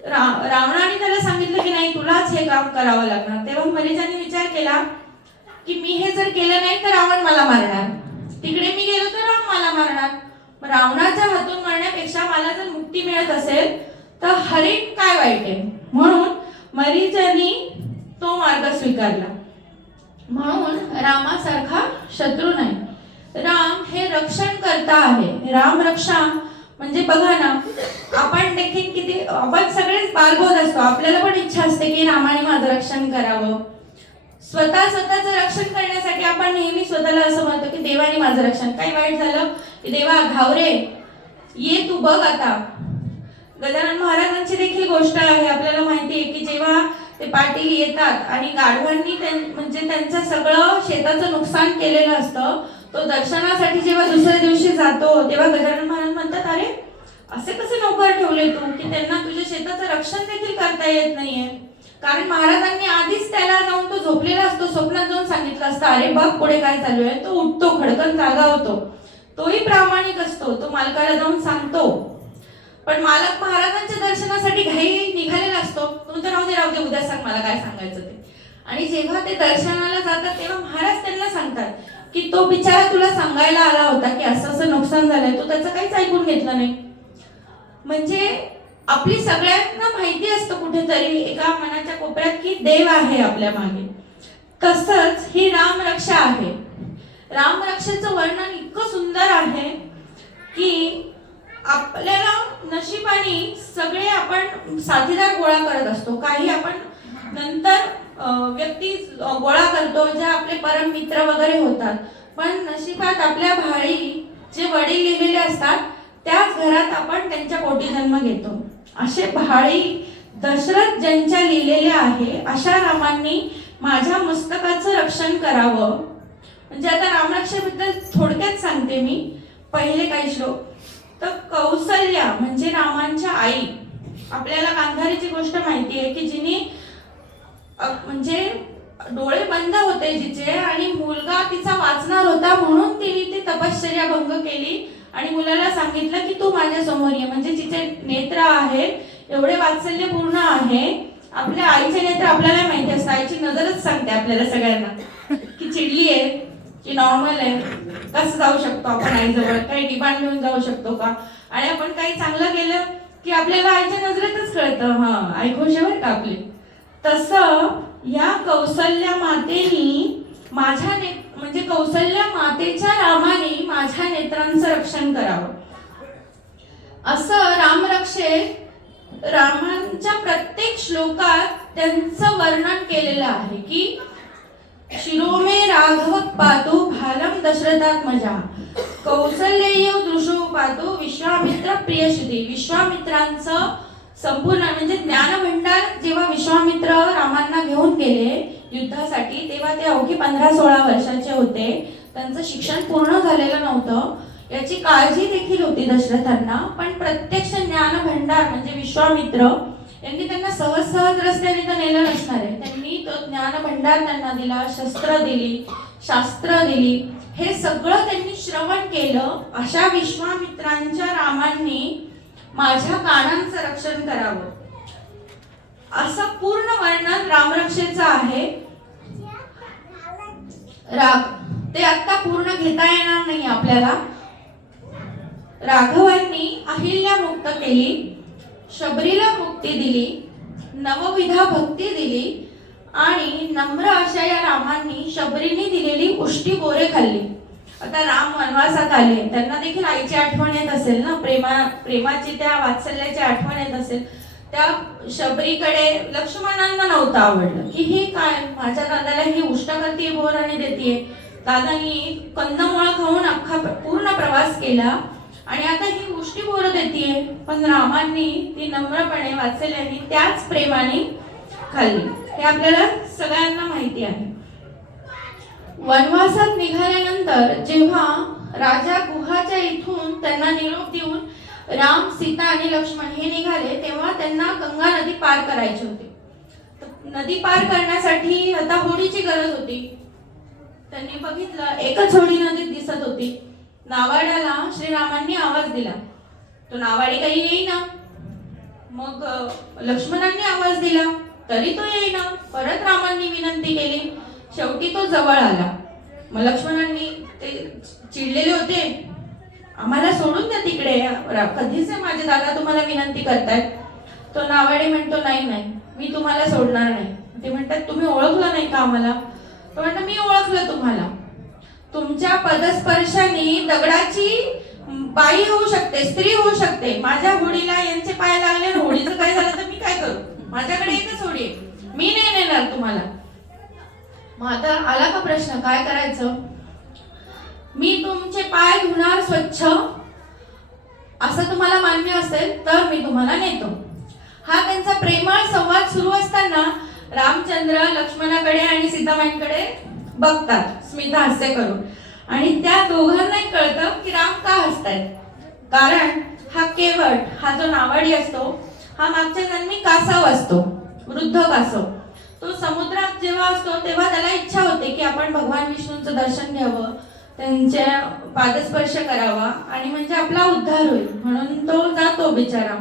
रावणाने त्याला सांगितलं की नाही तुलाच हे काम करावं लागणार. तेव्हा मरीचाने विचार केला की मी हे जर केलं नाही तर रावण मला मारणार, तिकडे मी गेलो तर राम मला मारणार. रावणाच्या हातून मरण्यापेक्षा मला जर मुक्ती मिळत असेल तर हरिण काय वाईट आहे. म्हणून मरीचाने तो मार्ग स्वीकारला. म्हणून रामासारखा शत्रू नाही. राम हे रक्षण करता आहे. राम रक्षा म्हणजे बघा ना, आपण देखील किती, आपण सगळेच बालबोध असतो, आपल्याला पण इच्छा असते की रामाने माझं रक्षण करावं. स्वतःचं रक्षण करण्यासाठी आपण नेहमी स्वतःला असं म्हणतो की देवाने माझं रक्षण, काही वाईट झालं की देवा घावरे ये तू बघ. आता गजानन महाराजांची देखील गोष्ट आहे, आपल्याला माहिती आहे की जेव्हा ते पाटील येतात आणि गाढवांनी म्हणजे त्यांचं सगळं शेताचं नुकसान केलेलं असतं, तो दर्शनासाठी जेव्हा दुसऱ्या दिवशी जातो तेव्हा गजानन महाराज म्हणतात, अरे असे कसे नौकर ठेवले तू की त्यांना तुझ्या शेताचं रक्षण देखील करता येत नाहीये. कारण महाराजांनी आधीच त्याला जाऊन, तो झोपलेला असतो, स्वप्नात जाऊन सांगितलं असतं, अरे बघ पुढे काय चालू आहे. तो उठतो, खडकन जागा होतो, तोही प्रामाणिक असतो, तो मालकाला जाऊन सांगतो. पण मालक महाराजांच्या दर्शनासाठी घाई निघालेला असतो, तुमचं राहू दे उद्या सांग मला काय सांगायचं ते. आणि जेव्हा ते दर्शनाला जातात तेव्हा महाराज त्यांना सांगतात की तो बिचारा तुला सांगायला आला होता की असं नुकसान झालंय, तो त्याचं काहीच ऐकून घेतलं नाही. म्हणजे आपली सगळ्यांना माहिती असतं कुठेतरी एका मनाच्या कोपऱ्यात की देव आहे आपल्या मागे. तसंच ही रामरक्षा आहे. रामरक्षेचं वर्णन इतकं सुंदर आहे की आपल्याला नशिबाने सगळे आपण साथीदार गोळा करत असतो. काही आपण नंतर व्यक्ती गोळा करतो जे आपले परम मित्र वगैरे होतात, पण नशिबात आपल्या भाळी जे वडील लिहिलेले असतात त्याच घरात आपण त्यांच्या पोटी जन्म घेतो. असे भाळी दशरथ ज्यांच्या लिहिलेल्या आहे, अशा रामांनी माझ्या मस्तकाचं रक्षण करावं. म्हणजे आता रामरक्षेबद्दल थोडक्यात सांगते मी. पहिले काही श्लोक. तर कौसल्या म्हणजे रामांच्या आई, आपल्याला गांधारीची गोष्ट माहिती आहे की जिने म्हणजे डोळे बंद होते जिचे, आणि मुलगा तिचा वाचणार होता म्हणून तिने ती तपश्चर्या भंग केली आणि मुलाला सांगितलं की तू माझ्या समोर ये. म्हणजे तिचे नेत्र आहेत एवढे वात्सल्यपूर्ण आहे. आपल्या आईचे नेत्र आपल्याला माहिती असतं, आईची नजरच सांगते आपल्याला सगळ्यांना की चिडली आहे की नॉर्मल आहे, कसं जाऊ शकतो आपण आईजवळ, काही डिमांड घेऊन जाऊ शकतो का. आणि आपण काही चांगलं केलं की आपल्याला आईच्या नजरेतच कळतं, हा आई खुश आहे बरं का आपली. तसं या कौसल्या मातेनी माझ्या म्हणजे कौसल्या मातेच्या रामाने माझ्या नेत्रांचं रक्षण करावं. असं रामरक्षेत रामांच्या प्रत्येक श्लोकात त्यांचं वर्णन केलेलं आहे की शिरोमे राघव पातु भालम दशरथात्मजा कौसल्येय दृशो पातु विश्वामित्र प्रियश्रुती. विश्वामित्रांचं संपूर्ण म्हणजे ज्ञानभंडार जेव्हा विश्वामित्र रामांना घेऊन गेले युद्धासाठी तेव्हा ते अवघी 15-16 वर्षाचे होते. त्यांचं शिक्षण पूर्ण झालेलं नव्हतं, याची काळजी देखील होती दशरथांना. पण प्रत्यक्ष ज्ञानभंडार म्हणजे विश्वामित्र यांनी त्यांना सहज रस्त्याने तर नेलं नसणार आहे. त्यांनी तो ज्ञानभंडार त्यांना दिला, शस्त्र दिली, शास्त्र दिली, हे सगळं त्यांनी श्रवण केलं. अशा विश्वामित्रांच्या रामांनी माझ्या कानांचं रक्षण करावं असं पूर्ण वर्णन रामरक्षेचं आहे. राग ते आता पूर्ण घेता येणार नाही आपल्याला. राघवांनी अहिल्या मुक्त केली, शबरीला मुक्ती दिली, नवविधा भक्ती दिली आणि नम्र अशा या रामांनी शबरीने दिलेली उष्टी बोरे खाल्ली. आता राम वनवासात आले, त्यांना देखील आईची आठवण येत असेल ना, प्रेमाची त्या वात्सल्याची आठवण येत असेल. त्या शबरीकडे लक्ष्मणांना नव्हतं आवडलं की हे काय, माझ्या दादाला ही उष्ट करतीये, बोर आणि देतीये. दादानी कंदमुळं खाऊन अख्खा पूर्ण प्रवास केला आणि आता ही उष्टी बोर देतीये. पण रामांनी ती नम्रपणे वात्सल्याने त्याच प्रेमाने खाल्ली. हे आपल्याला सगळ्यांना माहिती आहे. वनवासात निघाल्यानंतर जेव्हा राजा गुहाच्या इथून त्यांना निरोप देऊन राम, सीता आणि लक्ष्मण हे निघाले, तेव्हा त्यांना गंगा नदी पार करायची होती. नदी पार करण्यासाठी आता होडीची गरज होती. त्यांनी बघितलं, एकच होडी नदीत दिसत होती. नावाड्याला श्रीरामांनी आवाज दिला, तो नावाडी काही येईना. मग लक्ष्मणांनी आवाज दिला, तरी तो येईना. परत रामांनी विनंती केली, शेवटी तो जवळ आला. मग लक्ष्मणांनी ते चिडलेले होते, आम्हाला सोडून द्या तिकडे, कधीच माझे दादा तुम्हाला विनंती करतायत. तो नावाडे म्हणतो, नाही नाही, मी तुम्हाला सोडणार नाही. ते म्हणतात, तुम्ही ओळखलं नाही का आम्हाला? तो म्हणतो, मी ओळखलं तुम्हाला. तुमच्या पदस्पर्शाने दगडाची बाई होऊ शकते, स्त्री होऊ शकते. माझ्या होडीला यांचे पाय लागले, होडीचं काय झालं तर मी काय करू? माझ्याकडे एकच होडी आहे, मी नाही नेणार तुम्हाला. मग आता आला का प्रश्न, काय करायचं? मी तुमचे पाय धुणार स्वच्छ, असं तुम्हाला मान्य असेल तर मी तुम्हाला नेतो. हा त्यांचा प्रेमळ संवाद सुरू असताना रामचंद्र लक्ष्मणाकडे आणि सीताबाईंकडे बघतात स्मित हास्य करून, आणि त्या दोघांनाही कळतं की राम का हसतायत. कारण हा केवट, हा जो नावाडी असतो, हा मागच्या जन्मी कासव असतो, वृद्ध कासव. तो समुद्रात जेव्हा असतो तेव्हा त्याला इच्छा होते की आपण भगवान विष्णूंचं दर्शन घ्यावं, त्यांच्या पादस्पर्श करावा आणि म्हणजे आपला उद्धार होईल, म्हणून तो जातो बिचारा.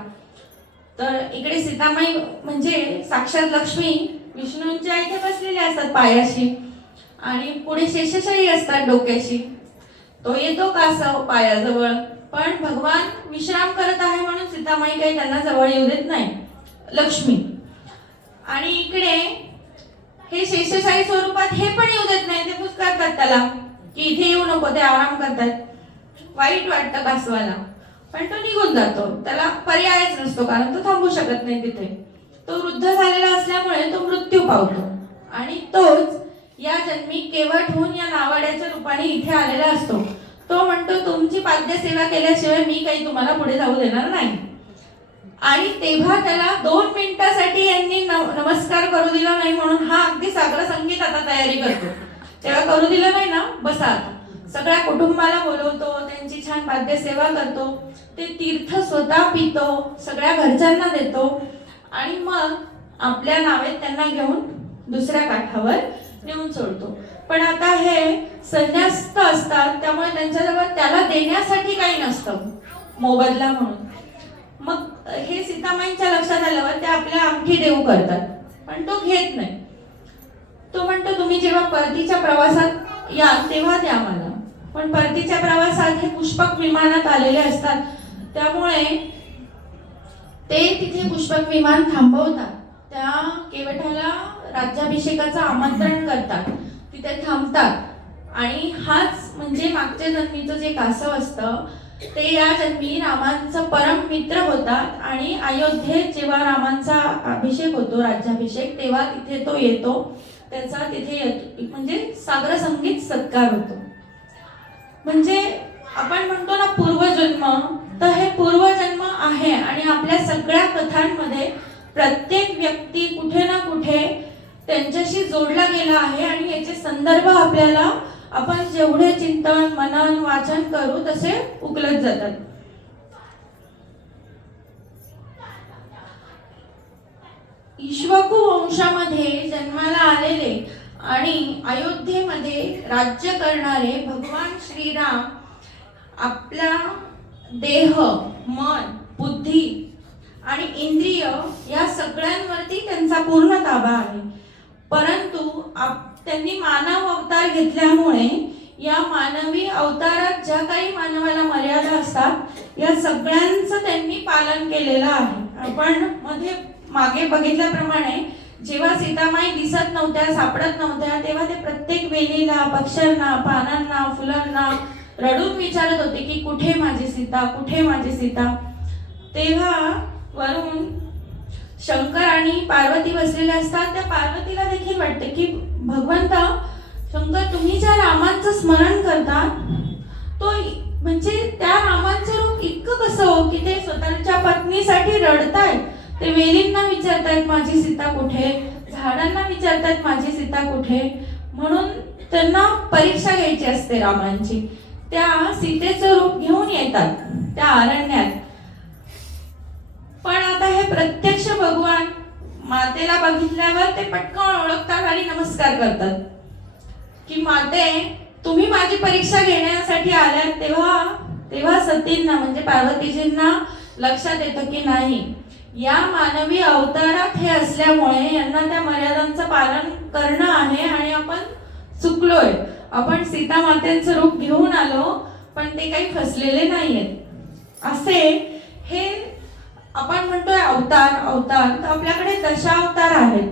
तर इकडे सीतामाई म्हणजे साक्षात लक्ष्मी विष्णूंच्या इथे बसलेल्या असतात पायाशी, आणि पुढे शेषशायी असतात डोक्याशी. तो येतो कासव पायाजवळ, पण भगवान विश्राम करत आहे म्हणून सीतामाई काही त्यांना जवळ येऊ देत नाही, लक्ष्मी. आणि इकडे हे शेषशायी स्वरूपात हे पण येऊ देत नाही, ते पुचकारतात त्याला की इथे येऊ नको, ते आराम करतात. वाईट वाटतं कासवाला, पण तो निघून जातो, त्याला पर्यायच नसतो, कारण तो थांबू शकत नाही तिथे. तो वृद्ध झालेला असल्यामुळे तो मृत्यू पावतो, आणि तोच या जन्मी केवट होऊन या नावाड्याच्या रूपाने इथे आलेला असतो. तो म्हणतो, तुमची पाद्य सेवा केल्याशिवाय मी काही तुम्हाला पुढे जाऊ देणार नाही. आणि तेव्हा त्याला 2 मिनिटासाठी यांनी नमस्कार करू दिला नाही, म्हणून हा अगदी सागर संगीत आता तयारी करतो. तेव्हा करू दिलं नाही ना, बसा आता. सगळ्या कुटुंबाला बोलवतो, त्यांची छान पाद्य सेवा करतो, ते तीर्थ स्वतः पितो, सगळ्या घरच्यांना देतो, आणि मग आपल्या नावेत त्यांना घेऊन दुसऱ्या काठावर नेऊन सोडतो. पण आता हे संन्यास्त असतात, त्यामुळे त्यांच्याजवळ त्याला देण्यासाठी काही नसतं मोबदला म्हणून. मग हे सीतामाईंच्या लक्षात आल्यावर ते आपल्या अंगठी देऊ करतात, पण तो घेत नाही. तो म्हणतो, तुम्ही जेव्हा परतीच्या प्रवासात या तेव्हा द्या मला. पण परतीच्या प्रवासात हे पुष्पक विमानात आलेले असतात, त्यामुळे ते तिथे पुष्पक विमान थांबवतात. त्या केवठाला राज्याभिषेकाचं आमंत्रण करतात, तिथे थांबतात. आणि हाच म्हणजे मागच्या जन्मीचं जे कासव असतं ते या जन्मी रामांचा परम मित्र होतात, आणि अयोध्येत जेव्हा रामांचा अभिषेक होतो, राज्याभिषेक, तेव्हा तिथे तो येतो, त्याचा तिथे म्हणजे सागर संगीत सत्कार होतो. म्हणजे आपण म्हणतो ना पूर्वजन्म, तर हे पूर्वजन्म आहे. आणि आपल्या सगळ्या कथांमध्ये प्रत्येक व्यक्ती कुठे ना कुठे त्यांच्याशी जोडला गेला आहे, आणि याचे संदर्भ आपल्याला आपण जेवढे चिंतन मनन वाचन करू तसे उकलत जातात. इक्ष्वाकू वंशामध्ये जन्माला आलेले आणि अयोध्येमध्ये राज्य करणारे भगवान श्रीराम आपला देह, मन, बुद्धी आणि इंद्रिय या सगळ्यांवरती त्यांचा पूर्ण ताबा आहे. परंतु त्यांनी मानव अवतार घेतल्यामुळे या मानवी अवतारात ज्या काही मानवाला मर्यादा असतात या सगळ्यांचं त्यांनी पालन केलेलं आहे. आपण मागे बघितल्याप्रमाणे जेव्हा सीतामाई दिसत नव्हत्या, सापडत नव्हत्या, तेव्हा ते प्रत्येक वेलीला, पक्ष्यांना, पानांना, फुलांना रडून विचारत होते की कुठे माझी सीता, कुठे माझी सीता. तेव्हा वरून शंकर आणि पार्वती बसलेले असतात. त्या पार्वतीला देखील वाटते की भगवंता शंकर, तुम्ही ज्या रामांचं स्मरण करता तो म्हणजे त्या रामांचं रूप इतकं कसं हो की ते स्वतःच्या पत्नीसाठी रडतायत. ते वेलींना विचारतायत माझी सीता कुठे, झाडांना विचारतायत माझी सीता कुठे. म्हणून त्यांना परीक्षा घ्यायची असते रामांची. त्या सीतेचं रूप घेऊन येतात त्या अरण्यात. पण आता हे प्रत्यक्ष भगवान मातेला बघितल्यावर ते पटकन ओळखतात आणि नमस्कार करतात की माते, तुम्ही माझी परीक्षा घेण्यासाठी आल्यात. तेव्हा सतींना म्हणजे पार्वतीजींना लक्षात येतं की नाही, या मानवी अवतारात हे असल्यामुळे यांना त्या मर्यादांचं पालन करणं आहे आणि आपण चुकलोय. आपण सीता मातेंचं रूप घेऊन आलो पण ते काही फसलेले नाहीयेत. असे हे आपण म्हणतोय अवतार तर आपल्याकडे दशावतार आहेत.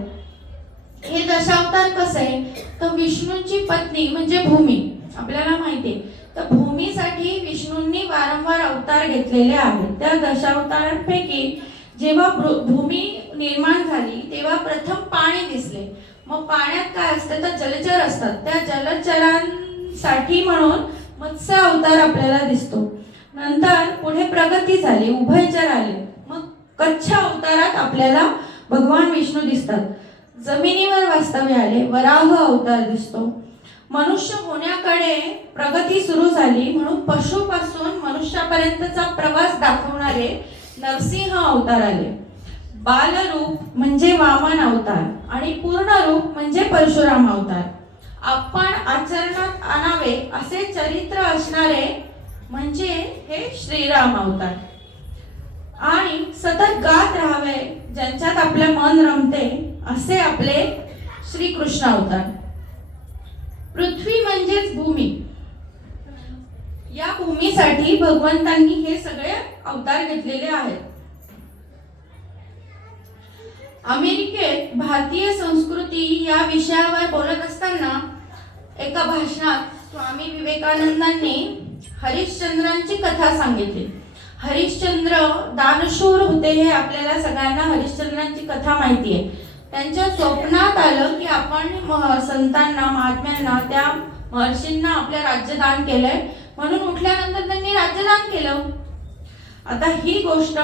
हे दशावतार कसे, तर विष्णूंची पत्नी म्हणजे भूमी आपल्याला माहिती आहे. तर भूमीसाठी विष्णूंनी वारंवार अवतार घेतलेले आहेत. त्या दशावतारांपैकी जेव्हा भूमी निर्माण झाली तेव्हा प्रथम पाणी दिसले. मग पाण्यात काय असतं तर जलचर असतात. त्या जलचरांसाठी म्हणून मत्स्य अवतार आपल्याला दिसतो. नंतर पुढे प्रगती झाली, उभयचर आले. मग कच्छ अवतारात आपल्याला भगवान विष्णू दिसतात. जमिनीवर वास्तव्य आले, वराह अवतार दिसतो. मनुष्य होण्याकडे प्रगती सुरू झाली म्हणून पशुपासून मनुष्यापर्यंतचा प्रवास दाखवणारे नरसिंह अवतार आले. बालरूप म्हणजे वामन अवतार आणि पूर्ण रूप म्हणजे परशुराम अवतार. आपण आचरणात आणावे असे चरित्र असणारे म्हणजे हे श्रीराम अवतार. आणि सतत गात राहावे ज्यांच्यात आपले मन रमते असे आपले श्रीकृष्ण अवतार. पृथ्वी म्हणजेच भूमी. या भूमीसाठी भगवंतांनी हे सगळे अवतार घेतलेले आहेत. अमेरिकेत भारतीय संस्कृती या विषयावर बोलत असताना एका भाषणात स्वामी विवेकानंदांनी हरिश्चंद्रांची कथा सांगितली. हरिश्चंद्र दानशूर होते हे आपल्याला सगळ्यांना हरिश्चंद्रांची कथा माहिती आहे. त्यांच्या स्वप्नात आलं की आपण संतांना, महात्म्यांना, त्या महर्षींना आपलं राज्यदान केलंय म्हणून उठल्यानंतर त्यांनी राज्यदान केलं. आता ही गोष्ट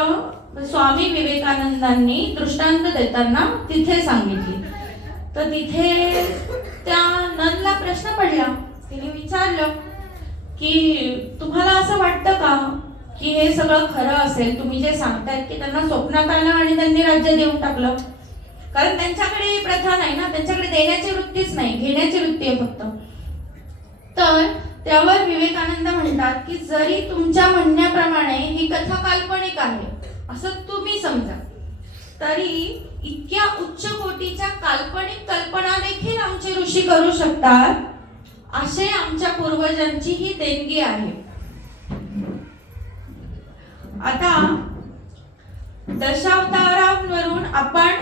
स्वामी विवेकानंदांनी दृष्टांत देताना तिथे सांगितली. तर तिथे त्या ननला प्रश्न पडला. तिने विचारलं की तुम्हाला असं वाटतं का की हे सगळं खरं असेल, तुम्ही जे सांगतायत की त्यांना स्वप्नात आलं आणि त्यांनी राज्य देऊन टाकलं. कारण त्यांच्याकडे ही प्रथा नाही ना, त्यांच्याकडे देण्याची वृत्तीच नाही, घेण्याची वृत्ती आहे फक्त. तर त्यावर विवेकानंद म्हणतात की जरी तुमच्या म्हणण्याप्रमाणे ही कथा काल्पनिक आहे असं तुम्ही समजा, तरी इतक्या उच्च कोटीच्या काल्पनिक कल्पना देखील आमचे ऋषी करू शकतात असे आमच्या पूर्वजांची ही देणगी आहे. आता दशावतारांवरून आपण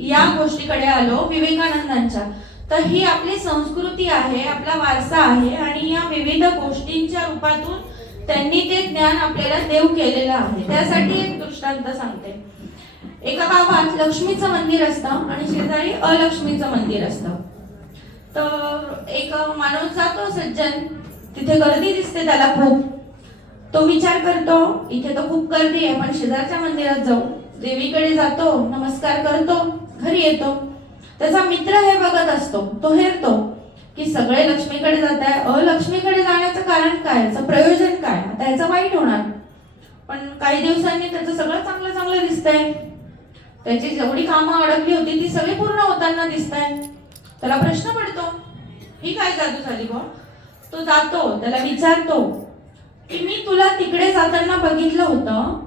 या गोष्टीकडे आलो विवेकानंदांच्या. तर ही आपली संस्कृती आहे, आपला वारसा आहे आणि या विविध गोष्टींच्या रूपातून त्यांनी ते ज्ञान आपल्याला देव केलेलं आहे. त्यासाठी एक दृष्टांत सांगते. एका गावात लक्ष्मीचं मंदिर असतं आणि शेजारी अलक्ष्मीचं मंदिर असतं. तर एक माणूस जातो सज्जन, तिथे गर्दी दिसते त्याला खूप. तो विचार करतो इथे तर खूप गर्दी आहे, पण शेजारच्या मंदिरात जाऊ. देवीकडे जातो, नमस्कार करतो, घरी येतो. त्याचा मित्र हे बघत असतो, तो हेरतो की सगळे लक्ष्मीकडे जात आहे, अलक्ष्मीकडे जाण्याचं कारण काय, याचं प्रयोजन काय, आता याचं वाईट होणार. पण काही दिवसांनी त्याचं सगळं चांगलं चांगलं दिसतंय. त्याची जेवढी कामं अडकली होती ती सगळी पूर्ण होताना दिसतंय. त्याला प्रश्न पडतो ही काय जादू झाली बा. तो जातो, त्याला विचारतो की मी तुला तिकडे जाताना बघितलं होतं,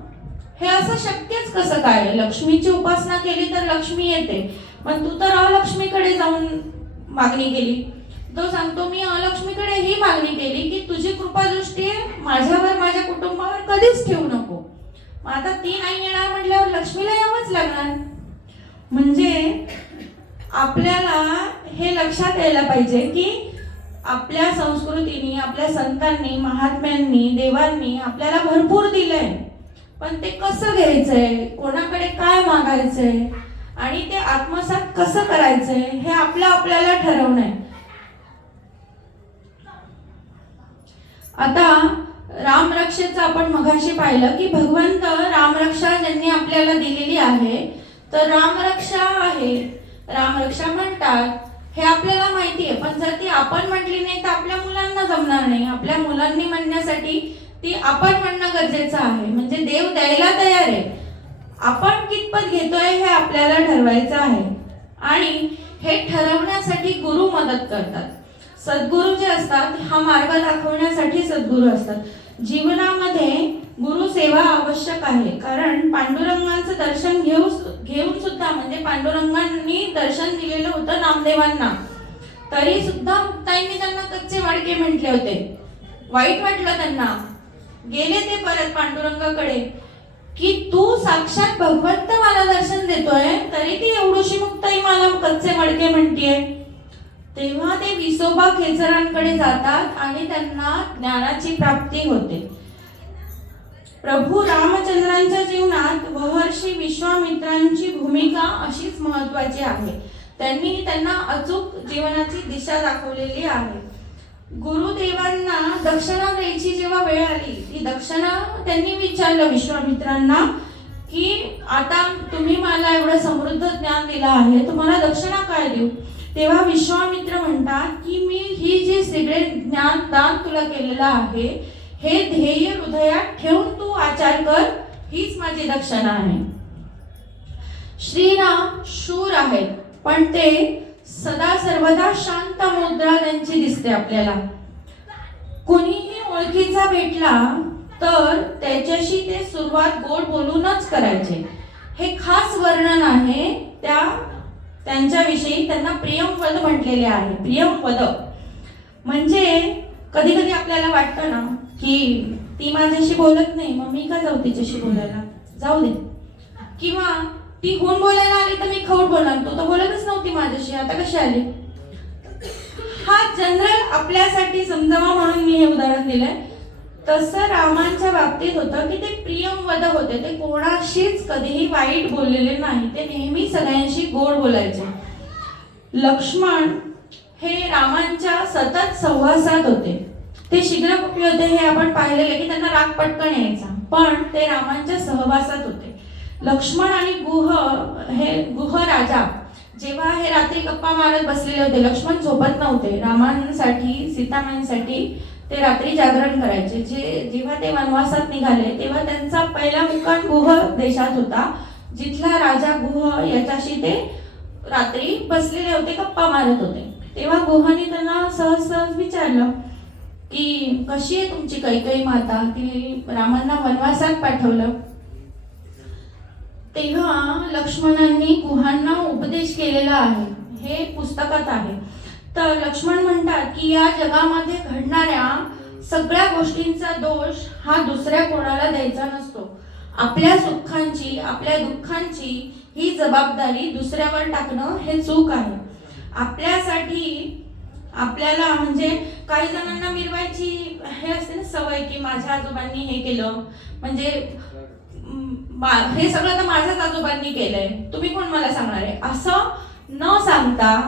हे असं शक्यच कसं काय, लक्ष्मीची उपासना केली तर लक्ष्मी येते, पण तू तर अलक्ष्मीकडे जाऊन मागणी केली. तो सांगतो मी लक्ष्मीकडे ही मागणी केली की तुझी कृपादृष्टी माझ्यावर माझ्या कुटुंबावर कधीच ठेवू नको. मग आता ती नाही येणार म्हटल्यावर लक्ष्मीला यावंच लागणार. म्हणजे आपल्याला हे लक्षात यायला पाहिजे की आपल्या संस्कृतीने, आपल्या संतांनी, महात्म्यांनी, देवांनी आपल्याला भरपूर दिलंय, पण ते कसं घ्यायचंय, कोणाकडे काय मागायचंय आणि ते आत्मसात कसं करायचंय हे आपल्याला ठरवणं आहे. आता रामरक्षेचं आपण मघाशी पाहिलं की भगवंत रामरक्षा ज्यांनी आपल्याला दिलेली आहे, तर रामरक्षा आहे, रामरक्षा म्हणतात हे आपल्याला माहिती आहे. पण जर ती आपण म्हटली नाही तर आपल्या मुलांना जमणार नाही. आपल्या मुलांनी म्हणण्यासाठी ती आपण म्हणणं गरजेचं आहे. म्हणजे देव द्यायला तयार आहे, आपण कितपत घेतोय हे आपल्याला ठरवायचं आहे. आणि हे ठरवण्यासाठी गुरु मदत करतात. सद्गुरू जे असतात हा मार्ग दाखवण्यासाठी सद्गुरू असतात. जीवनामध्ये गुरु सेवा आवश्यक आहे. कारण पांडुरंगाचं दर्शन घेऊन सुद्धा, म्हणजे पांडुरंगांनी दर्शन दिलेलं होतं नामदेवांना, तरी सुद्धा मुक्ताईंनी त्यांना कच्चे वाडके म्हटले होते. वाईट वाटलं त्यांना. गेले ते परत पांडुरंगाकडे की तू साक्षात भगवंत मला दर्शन देतोय, तरी ती एवढीशी मुक्ताई मला कच्चे वाडके म्हणतीये. तेव्हा ते विसोबा खेचरांकडे जातात आणि त्यांना ज्ञानाची प्राप्ती होते. प्रभू रामचंद्रांच्या जीवनात महर्षी विश्वामित्रांची भूमिका अशीच महत्वाची आहे. त्यांनी त्यांना अचूक जीवनाची दिशा दाखवलेली आहे. गुरुदेवांना दक्षिणा द्यायची जेव्हा वेळ आली, ती दक्षिणा त्यांनी विचारलं विश्वामित्रांना की आता तुम्ही मला एवढं समृद्ध ज्ञान दिलं आहे, तुम्हाला दक्षिणा काय देऊ. तेव्हा विश्वामित्र म्हणतात की मी ही जी सगळे ज्ञान दान तुला केलेलं आहे, हे ध्येय हृदयात ठेवून तू आचार कर, हीच माझी दक्षिणा आहे. श्रीराम शूर आहेत, पण ते सदा सर्वदा शांत मुद्रा त्यांची दिसते आपल्याला. कोणीही ओळखीचा भेटला तर त्याच्याशी ते सुरुवात गोड बोलूनच करायचे. हे खास वर्णन आहे त्यांच्याविषयी. त्यांना प्रियंवद म्हटलेले आहे. प्रियंवद म्हणजे कधी कधी आपल्याला वाटतं ना की ती माझ्याशी बोलत नाही, मग मी का जाऊ तिच्याशी बोलायला, जाऊ दे. किंवा ती होऊन बोलायला आली तर मी खौट बोलणार, तू तर बोलतच नव्हती माझ्याशी, आता कशी आली. हा जनरल आपल्यासाठी समजावा म्हणून मी हे उदाहरण दिलंय. तसं रामांच्या बाबतीत होतं की ते प्रियंवद होते. ते कोणाशीच कधीही वाईट बोललेले नाही, ते नेहमी सगळ्यांशी गोड बोलायचे. लक्ष्मण हे रामांच्या सतत सहवासात होते. ते शीघ्रकोपी होते, हे आपण पाहिलेले की त्यांना राग पटकन यायचा, पण ते रामांच्या सहवासात होते. लक्ष्मण आणि गुह राजा जेव्हा हे रात्री गप्पा मारत बसलेले होते, लक्ष्मण झोपत नव्हते. रामांसाठी, सीतामाईंसाठी ते रात्री जागरण करायचे. जेव्हा ते वनवासात निघाले तेव्हा त्यांचा पहिला मुक्काम गुह देशात होता, जिथला राजा गुह याच्याशी ते रात्री बसलेले होते, गप्पा मारत होते. तेव्हा गुहाने त्यांना सहज विचारलं की कशी आहे तुमची कैकेयी माता, ती रामांना वनवासात पाठवलं. तेव्हा लक्ष्मणांनी गुहांना उपदेश केलेला आहे, हे पुस्तकात आहे. तर लक्ष्मण म्हणतात की या जगामध्ये घडणाऱ्या सगळ्या गोष्टींचा दोष हा दुसऱ्या कोणाला द्यायचा नसतो. आपल्या सुखांची, आपल्या दुःखांची ही जबाबदारी दुसऱ्यावर टाकणं हे चूक आहे. आपल्यासाठी आपल्याला, म्हणजे काही जणांना मिरवायची हे असते ना सवय की माझ्या आजोबांनी हे केलं, म्हणजे हे सगळं तर माझ्याच आजोबांनी केलंय, तुम्ही कोण मला सांगणार आहे, असं न सांगता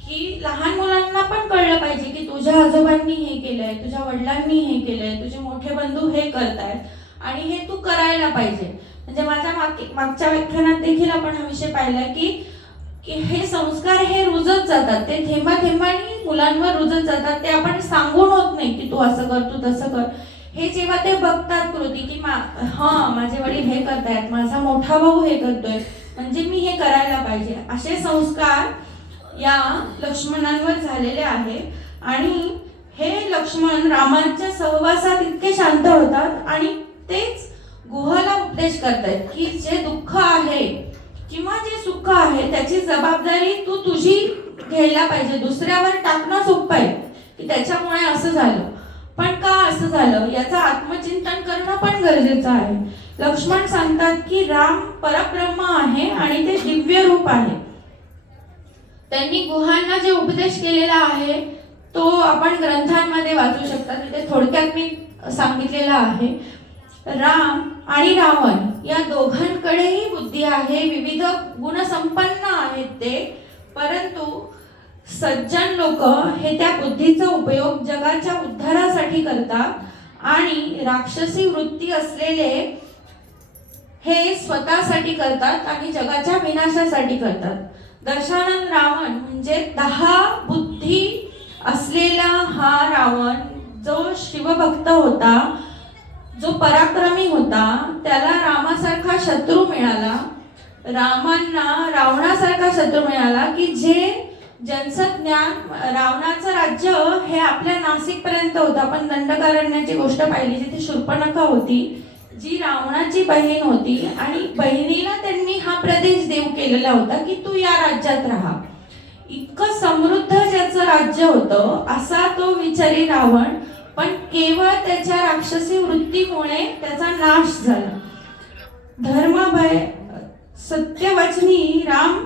की लहान मुलांना पण कळलं पाहिजे की तुझ्या आजोबांनी हे केलंय, तुझ्या वडिलांनी हे केलंय, तुझे मोठे बंधू हे करतायत आणि हे तू करायला पाहिजे. म्हणजे माझ्या मागच्या व्याख्यानात देखील आपण हा विषय पाहिलाय की हे संस्कार हे रुजत जातात, ते थेंबाथेंबाने मुलांवर रुजत जातात. ते आपण सांगून होत नाही की तू असं कर, तू तसं कर. हे जेव्हा ते बघतात कृती की माझे वडील हे करतायत, माझा मोठा भाऊ हे करतोय, म्हणजे मी हे करायला पाहिजे, असे संस्कार या लक्ष्मणांवर झालेले आहे. आणि हे लक्ष्मण रामांच्या सहवासात इतके शांत होतात आणि तेच गुहाला उपदेश करतायत की जे दुःख आहे किंवा जे सुख आहे त्याची जबाबदारी तू तुझी घ्यायला पाहिजे, दुसऱ्यावर टाकणं सोपं आहे की त्याच्यामुळे असं झालं, पण का असं झालं याचं आत्मचिंतन करणं पण गरजेचं आहे. लक्ष्मण सांगतात की राम परब्रह्म आहे आणि ते दिव्य रूप आहे. त्यांनी गुहांना जे उपदेश केलेला आहे तो आपण ग्रंथांमध्ये वाचू शकता. तिथे थोडक्यात मी सांगितलेलं आहे. राम आणि रावण या दोघांकडेही बुद्धी आहे, विविध गुणसंपन्न आहेत ते, परंतु सज्जन लोक हे त्या बुद्धीचा उपयोग जगाच्या उद्धारासाठी करतात आणि राक्षसी वृत्ती असलेले हे स्वतःसाठी करतात आणि जगाच्या विनाशासाठी करतात. दशानन रावण म्हणजे 10 बुद्धी असलेला हा रावण जो शिवभक्त होता, जो पराक्रमी होता, त्याला रामासारखा शत्रू मिळाला, रामांना रावणासारखा शत्रू मिळाला की ज्यांचं ज्ञान, रावणाचं राज्य हे आपल्या नाशिक पर्यंत होतं. आपण दंडकारण्याची गोष्ट पाहिली जिथे शूर्पणखा होती, जी रावणाची बहीण होती आणि बहिणीला त्यांनी हा प्रदेश देव केलेला होता की तू या राज्यात राहा. इतकं समृद्ध ज्याचं राज्य होतं असा तो विचारी रावण, पण केवळ त्याच्या राक्षसी वृत्तीमुळे त्याचा नाश झाला. धर्मभय सत्यवचनी राम,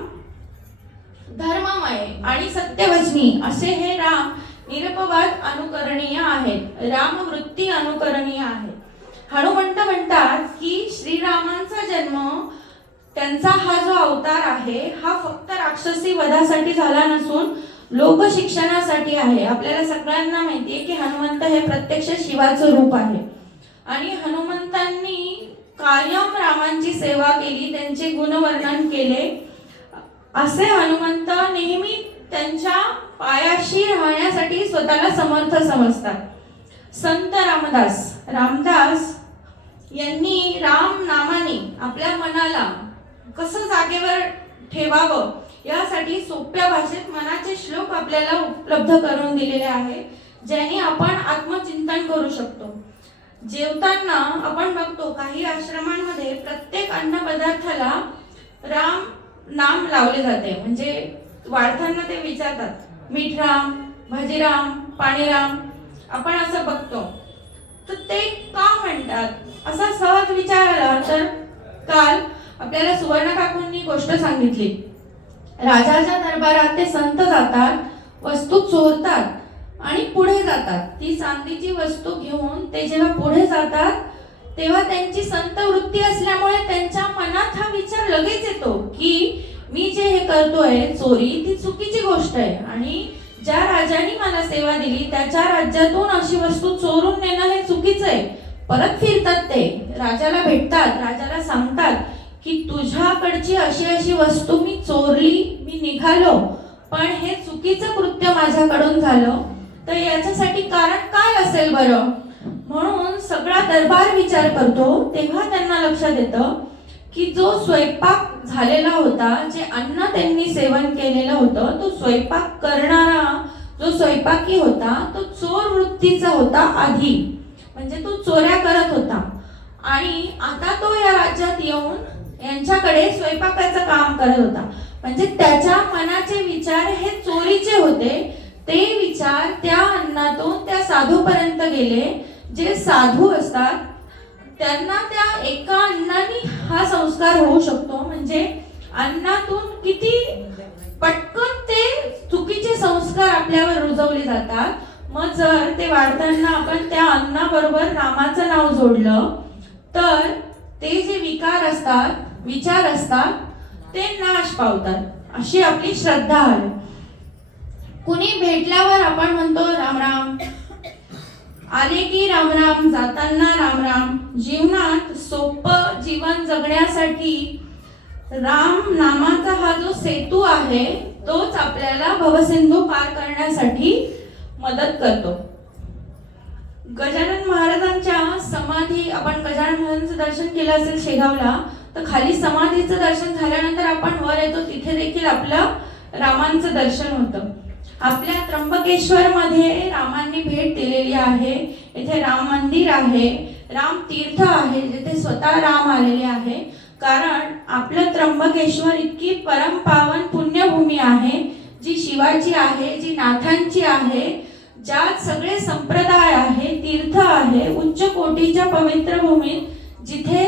धर्ममय आणि सत्यवचनी असे हे राम निरपवाद अनुकरणीय आहेत, रामवृत्ती अनुकरणीय आहेत. हनुमंत म्हणतात की श्रीरामांचा जन्म, त्यांचा हा जो अवतार आहे हा फक्त राक्षसी वधासाठी झाला नसून लोकशिक्षणासाठी आहे. आपल्याला सगळ्यांना माहिती आहे की हनुमंत हे प्रत्यक्ष शिवाचं रूप आहे आणि हनुमंतांनी कायम रामांची सेवा केली, त्यांचे गुणवर्णन केले. असे हनुमंत नेहमी त्यांच्या पायाशी राहण्यासाठी स्वतःला समर्थ समजतात. संत रामदास यांनी राम नामाने आपल्या मनाला कसं जागेवर ठेवावं यासाठी सोप्या भाषेत मनाचे श्लोक आपल्याला उपलब्ध करून दिलेले आहे, ज्याने आपण आत्मचिंतन करू शकतो. जेवताना आपण बघतो काही आश्रमांमध्ये प्रत्येक अन्न पदार्थाला राम नाम लावले जाते. म्हणजे वाढताना ते विचारतात मीठ राम, भाजी राम, पाणी राम, आपण असं बघतो. तर ते का म्हणतात असा सहज विचार आला तर काल आपल्याला सुवर्ण काकूंनी गोष्ट सांगितली. राजाच्या दरबारात ते संत जातात, वस्तू चोरतात आणि पुढे जातात. ती चांदीची वस्तू घेऊन ते जेव्हा पुढे जातात तेव्हा त्यांची संत वृत्ती असल्यामुळे त्यांच्या मनात हा विचार लगेच येतो की मी जे हे करतोय चोरी, ती चुकीची गोष्ट आहे आणि ज्या राजाने मला सेवा दिली त्याच्या राज्यातून अशी वस्तू चोरून नेणं हे चुकीचं आहे. परत फिरतात, ते राजाला भेटतात, राजाला सांगतात की तुझ्याकडची अशी अशी वस्तू मी चोरली, मी निघालो, पण हे चुकीचं कृत्य माझ्याकडून झालं, तर याच्यासाठी कारण काय असेल बरं. म्हणून सगळा दरबार विचार करतो. तेव्हा त्यांना लक्षात येतं की जो स्वयंपाक झालेला होता, जे अन्न त्यांनी सेवन केलेलं होतं, तो स्वयंपाक करणारा जो स्वयंपाकी होता तो चोर वृत्तीचा होता आधी, म्हणजे तो चोऱ्या करत होता आणि आता तो या राज्यात येऊन यांच्याकडे स्वयंपाकाचं काम करत होता. म्हणजे त्याच्या मनाचे विचार हे चोरीचे होते. ते विचार त्या अन्नातून त्या साधूपर्यंत गेले. जे साधू असतात त्यांना त्या एका अन्नाने हा संस्कार होऊ शकतो. म्हणजे अन्नातून किती पटकन ते चुकीचे संस्कार आपल्यावर रुजवले जातात. मग जर ते वाढताना आपण त्या अन्नाबरोबर रामाचं नाव जोडलं तर ते जे विकार असतात, विचार असतात, ते नाश पावतात. अशी आपली श्रद्धा आहे. कुणी भेटल्यावर आपण म्हणतो राम राम, आले की राम राम, जाताना राम राम. जीवनात सोपं जीवन जगण्यासाठी राम नामाचा हा जो सेतू आहे तोच आपल्याला भवसिंधू पार करण्यासाठी मदत करतो. गजानन महाराजांच्या समाधी, आपण गजानन महाराजांचं दर्शन केलं असेल शेगावला, तर खाली समाधीचं दर्शन झाल्यानंतर आपण वर येतो, तिथे देखील आपलं रामांचं दर्शन होतं. आपल्या त्र्यंबकेश्वर मध्ये रामांनी भेट दिलेली आहे. इथे राम मंदिर आहे, राम तीर्थ आहे, जिथे स्वतः राम आलेले आहे. कारण आपलं त्र्यंबकेश्वर इतकी परम पावन पुण्यभूमी आहे जी शिवाची आहे, जी नाथांची आहे, ज्यात सगळे संप्रदाय आहे, तीर्थ आहे, उच्च कोटीच्या पवित्र भूमीत जिथे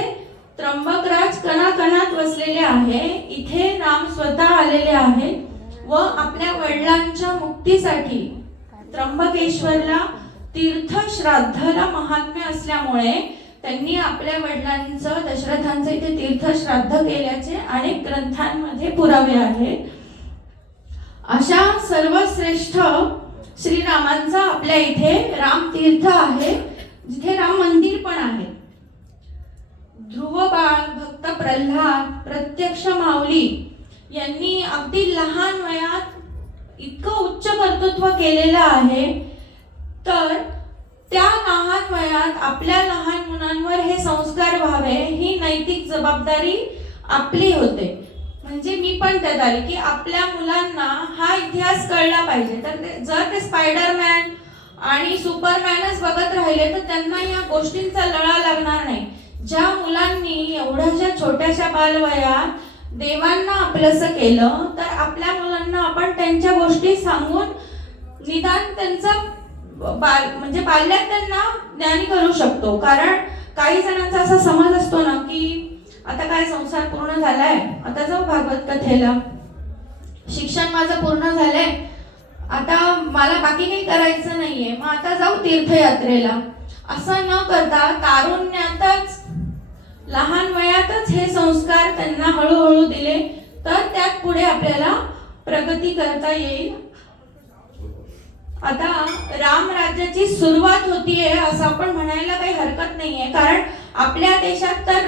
त्र्यंबकराज कणाकणात वसलेले आहे, इथे राम स्वतः आलेले आहेत व आपल्या वडिलांच्या मुक्तीसाठी त्र्यंबकेश्वरला तीर्थ श्राद्धाला महात्म्य असल्यामुळे त्यांनी आपल्या वडिलांचं दशरथांचं इथे तीर्थ श्राद्ध केल्याचे अनेक ग्रंथांमध्ये पुरावे आहेत. अशा सर्वश्रेष्ठ श्रीरामांचा आपल्या इथे राम तीर्थ आहे, जिथे राम मंदिर पण आहे. ध्रुव बाळ, भक्त प्रल्हाद, प्रत्यक्ष माऊली यांनी अगदी लहान वयात इतकं उच्च कर्तृत्व केलेलं आहे, तर त्या लहान वयात आपल्या लहान मुलांवर हे संस्कार व्हावे ही नैतिक जबाबदारी आपली होते. म्हणजे मी पण त्यात आले की आपल्या मुलांना हा इतिहास कळला पाहिजे. तर जर ते स्पायडरमॅन आणि सुपरमॅनच बघत राहिले तर त्यांना या गोष्टींचा लळा लागणार नाही. ज्या मुलांनी एवढ्याशा छोट्याशा बालवयात देवांना आपलंसं केलं, तर आपल्या मुलांना आपण त्यांच्या गोष्टी सांगून निदान त्यांचं म्हणजे बाल्यात त्यांना ज्ञानी करू शकतो. कारण काही जणांचा असा समज असतो ना की आता काय संसार पूर्ण झालाय, आता जाऊ भागवत कथेला, शिक्षण माझं पूर्ण झालंय, आता मला बाकी काही करायचं नाहीये, मग आता जाऊ तीर्थयात्रेला. असं न करता तारुण्यातच लहान वयातच हे संस्कार त्यांना हळूहळू दिले तर त्यात पुढे आपल्याला प्रगती करता येईल. आता राम राज्याची सुरुवात होतीये असं आपण म्हणायला काही हरकत नाहीये, कारण आपल्या देशात तर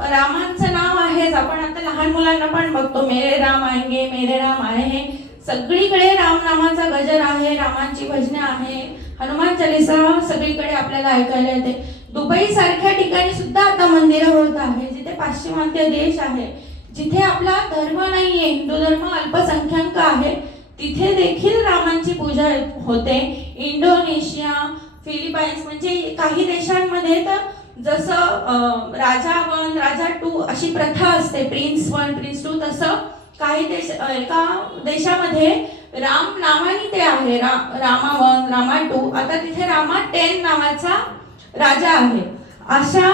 रामांचं नाव आहेच. आपण आता लहान मुलांना पण बघतो, मेरे राम आएंगे, मेरे राम आए हैं, सगळीकडे राम नामाचा गजर आहे, रामांची भजने आहे, हनुमान चालीसा सगळीकडे आपल्याला ऐकायला येते. दुबई सारख्या ठिकाणी सुद्धा आता मंदिरं होत आहे, जिथे पाश्चिमात्य देश आहे, जिथे आपला धर्म नाहीये, हिंदू धर्म अल्पसंख्याक आहे, तिथे देखील रामांची पूजा होते. इंडोनेशिया, फिलिपाईन्स म्हणजे काही देशांमध्ये तर जसं राजा 1 राजा 2 अशी प्रथा असते, प्रिन्स 1 प्रिन्स 2, तसं काही एका देशामध्ये राम नावाने ते आहे, रामा 1 रामा 2, आता तिथे रामा 10 नावाचा राजा आहे. अशा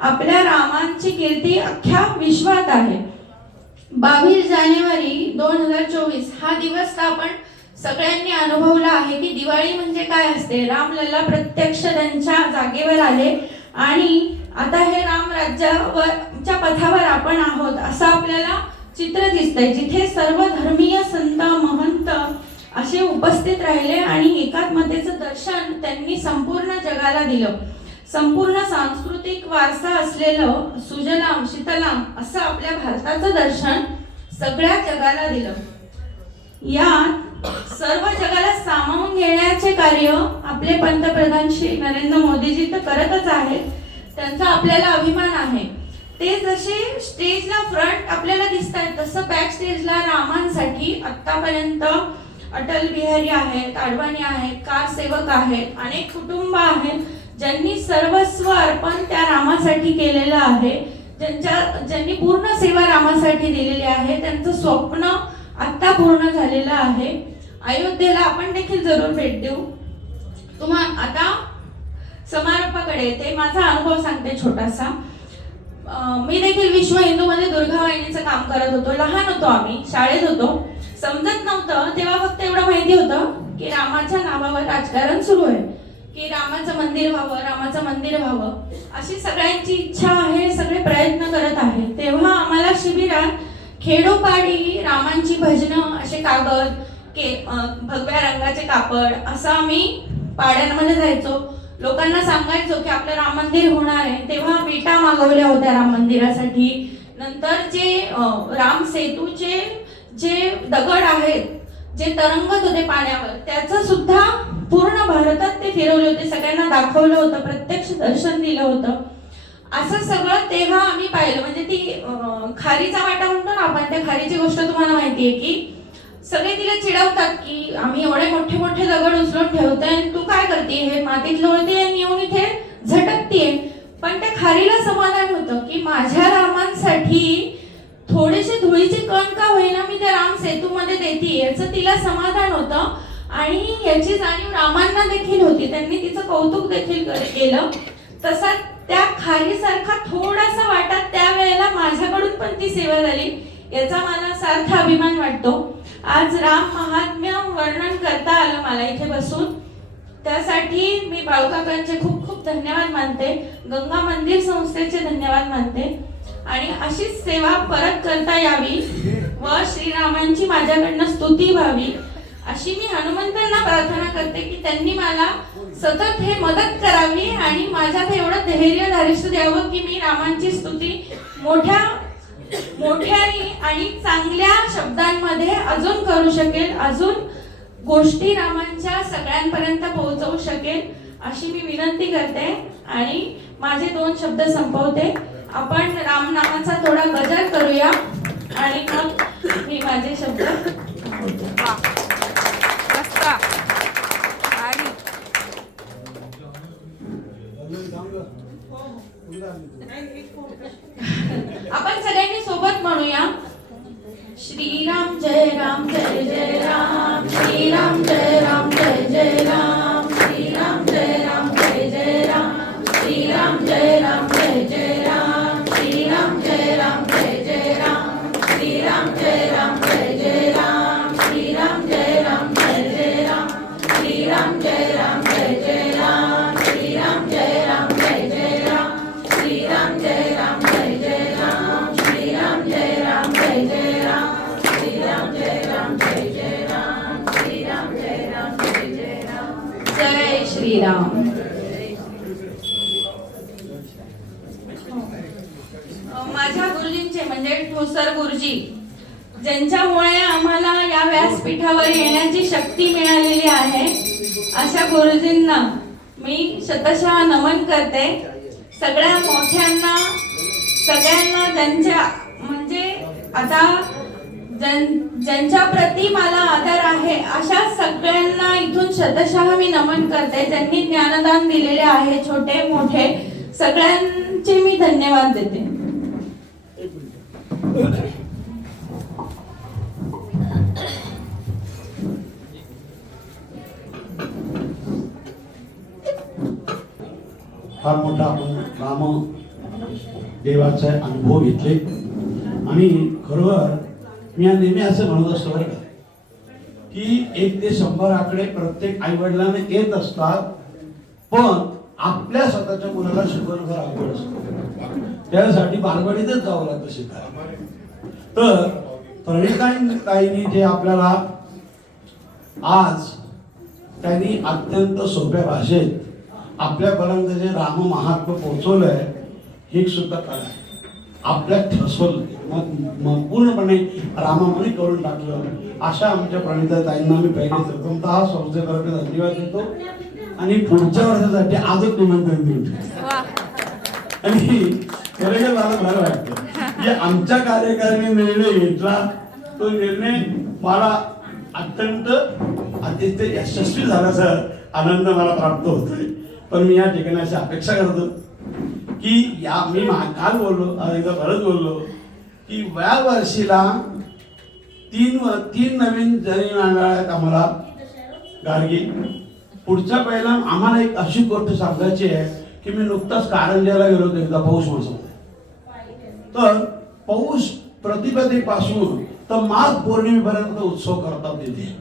आपल्या रामांची कीर्ती अख्ख्या विश्वात आहे. 22 जानेवारी 2024 हा दिवस तर आपण सगळ्यांनी अनुभवला आहे की दिवाळी म्हणजे काय असते. रामलल्ला प्रत्यक्ष त्यांच्या जागेवर आले आणि आता हे राम राज्यावरच्या पथावर आपण आहोत असं आपल्याला चित्र दिसतंय, जिथे सर्व धर्मीय संत महंत असे उपस्थित राहिले आणि एकात्मतेचं दर्शन त्यांनी संपूर्ण जगाला दिलं. संपूर्ण सांस्कृतिक वारसा असलेलं सुजलाम शीतलाम असं आपल्या भारताचं दर्शन सगळ्या जगाला दिलं. यात सर्व जगाला सामावून घेण्याचे कार्य आपले पंतप्रधान श्री नरेंद्र मोदीजी तर करतच आहेत, त्यांचा आपल्याला अभिमान आहे. ते जसे स्टेजला फ्रंट आपल्याला दिसत आहेत तसं बॅक स्टेजला रामांसाठी आतापर्यंत अटल बिहारी आहेत, अडवाणी आहेत, कार सेवक आहेत, अनेक कुटुंब आहेत ज्यांनी सर्वस्व अर्पण त्या रामासाठी केलेलं आहे, ज्यांनी पूर्ण सेवा रामासाठी दिलेली आहे. त्यांचं स्वप्न आता पूर्ण झालेलं आहे. अयोध्येला आपण देखील जरूर भेट देऊ. तुम्हाला आता समारोपाकडे येते, माझा अनुभव सांगते छोटासा. मी देखील विश्व हिंदू मध्ये दुर्गा वाहिनीचं काम करत होतो. लहान होतो, आम्ही शाळेत होतो, समजत नव्हतं तेव्हा. फक्त एवढं माहिती होतं की रामाच्या नावावर राजकारण सुरू आहे, की रामाचं मंदिर व्हावं, रामाचं मंदिर व्हावं अशी सगळ्यांची इच्छा आहे, सगळे प्रयत्न करत आहे. तेव्हा आम्हाला शिबिरात खेडोपाडी रामांची भजनं असे कागद भगव्या रंगाचे कापड असं आम्ही पाड्यांमध्ये जायचो, लोकांना सांगायचो की आपलं राम मंदिर होणार आहे. तेव्हा विटा मागवल्या होत्या राम मंदिरासाठी. नंतर जे राम सेतूचे जे दगड आहेत, जे तरंगत होते पाण्यावर, त्याचं सुद्धा पूर्ण भारतात ते फिरवले होते, सगळ्यांना दाखवलं होतं, प्रत्यक्ष दर्शन दिलं होतं. असं सगळं तेव्हा आम्ही पाहिलं. म्हणजे ती खारीचा वाटा म्हणतो ना आपण, त्या खारीची गोष्ट तुम्हाला माहिती आहे की सगळे तिला चिडवतात की आम्ही एवढे मोठे मोठे दगड उचलून ठेवतोय आणि तू काय करते, हे मातीत लोळते आणि येऊन इथे झटकतीये. पण त्या खारीला समाधान होतं की माझ्या रामांसाठी थोडेसे धुळीचे कण का होईना मी त्या राम सेतूमध्ये देते याचं तिला समाधान होतं आणि याची जाणीव रामांना देखील होती. त्यांनी तिचं कौतुक देखील केलं. तसा त्या खारीसारखा थोडासा वाटा त्यावेळेला माझ्याकडून पण ती सेवा झाली याचा मला सार्थ अभिमान वाटतो. आज राम महात्म्य वर्णन करता आलं मला इथे बसून, त्यासाठी मी बाळकाकांचे खूप खूप धन्यवाद मानते, गंगा मंदिर संस्थेचे धन्यवाद मानते आणि अशीच सेवा परत करता यावी व श्रीरामांची माझ्याकडनं स्तुती व्हावी अशी मी हनुमंतांना प्रार्थना करते की त्यांनी मला सतत हे मदत करावी आणि माझ्यात एवढं धैर्य धारिष्ठ द्यावं की मी रामांची स्तुती मोठ्याने आणि चांगल्या शब्दांमध्ये अजून करू शकेल, अजून गोष्टी रामांच्या सगळ्यांपर्यंत पोहोचवू शकेल अशी मी विनंती करते आणि माझे 2 शब्द संपवते. आपण रामनामाचा थोडा गजर करूया आणि मग मी माझे शब्द संपवते. आपण सगळ्यांनी सोबत म्हणूया. श्रीराम जय राम जय जय राम, श्रीराम जय राम जय जय राम, श्रीराम जय राम जय जय राम, श्रीराम जय राम जय जय राम, श्रीराम जय राम जय जय राम, श्रीराम जय राम जय जय राम, श्रीराम जय राम जय जय राम, श्रीराम जय राम जय जय राम, श्रीराम जय राम जय जय राम, श्रीराम जय राम जय जय राम, श्रीराम जय राम जय जय राम, श्रीराम जय राम जय जय राम, श्रीराम जय राम जय जय राम. जय श्रीराम. माझ्या गुरुजींचे म्हणजे ठोसर गुरुजी ज्यांच्यामुळे आम्हाला या व्यासपीठावर येण्याची शक्ती मिळालेली आहे अशा गुरुजींना मी शतशः नमन करते. सगळ्या मोठ्यांना, सगळ्यांना ज्यांच्या म्हणजे आता ज्यांच्या प्रती मला आदर आहे अशा सगळ्यांना इथून शतशः मी नमन करते. ज्यांनी ज्ञानदान दिलेले आहे, छोटे मोठे सगळ्यांचे मी धन्यवाद देते. फार मोठा आपण राम देवाचे अनुभव घेतले आणि खरोखर मी नेहमी असं म्हणत असतो बरं का की 1 ते 100 आकडे प्रत्येक आई वडिलांना येत असतात, पण आपल्या स्वतःच्या मुलाला शिकवणं फार अवघड असतं. त्यासाठी बालवाडीतच जावं लागतं शिकायला. तर प्रणिताईंनी जे आपल्याला आज त्यांनी अत्यंत सोप्या भाषेत आपल्यापर्यंत जे राम महात्म्य पोहोचवलंय हे सुद्धा कळा आपल्या ठसवलं पूर्णपणे रामामध्ये करून टाकलं. अशा आमच्या प्रणिताईंना मी पहिले प्रथमतः संस्थेतर्फे धन्यवाद देतो आणि पुढच्या वर्षासाठी आजच निमंत्रण देतो. आणि खरं मला बरं वाटतं की आमच्या कार्यकारिणी निर्णय घेतला तो निर्णय मला अत्यंत यशस्वी झाल्याचा आनंद मला प्राप्त होतोय. पण मी या ठिकाणी अशी अपेक्षा करतो की मी काल बोललो, एकदा परत बोललो की या वर्षीला 3 नवीन जरी आहेत आम्हाला गाडगी. पुढच्या पहिला आम्हाला एक अशी गोष्ट सांगायची आहे की मी नुकताच कारंजाला गेलो होतो एकदा पौष मासामध्ये. तर पौष प्रतिपदेपासून तर माघ पौर्णिमेपर्यंत उत्सव करतात तिथे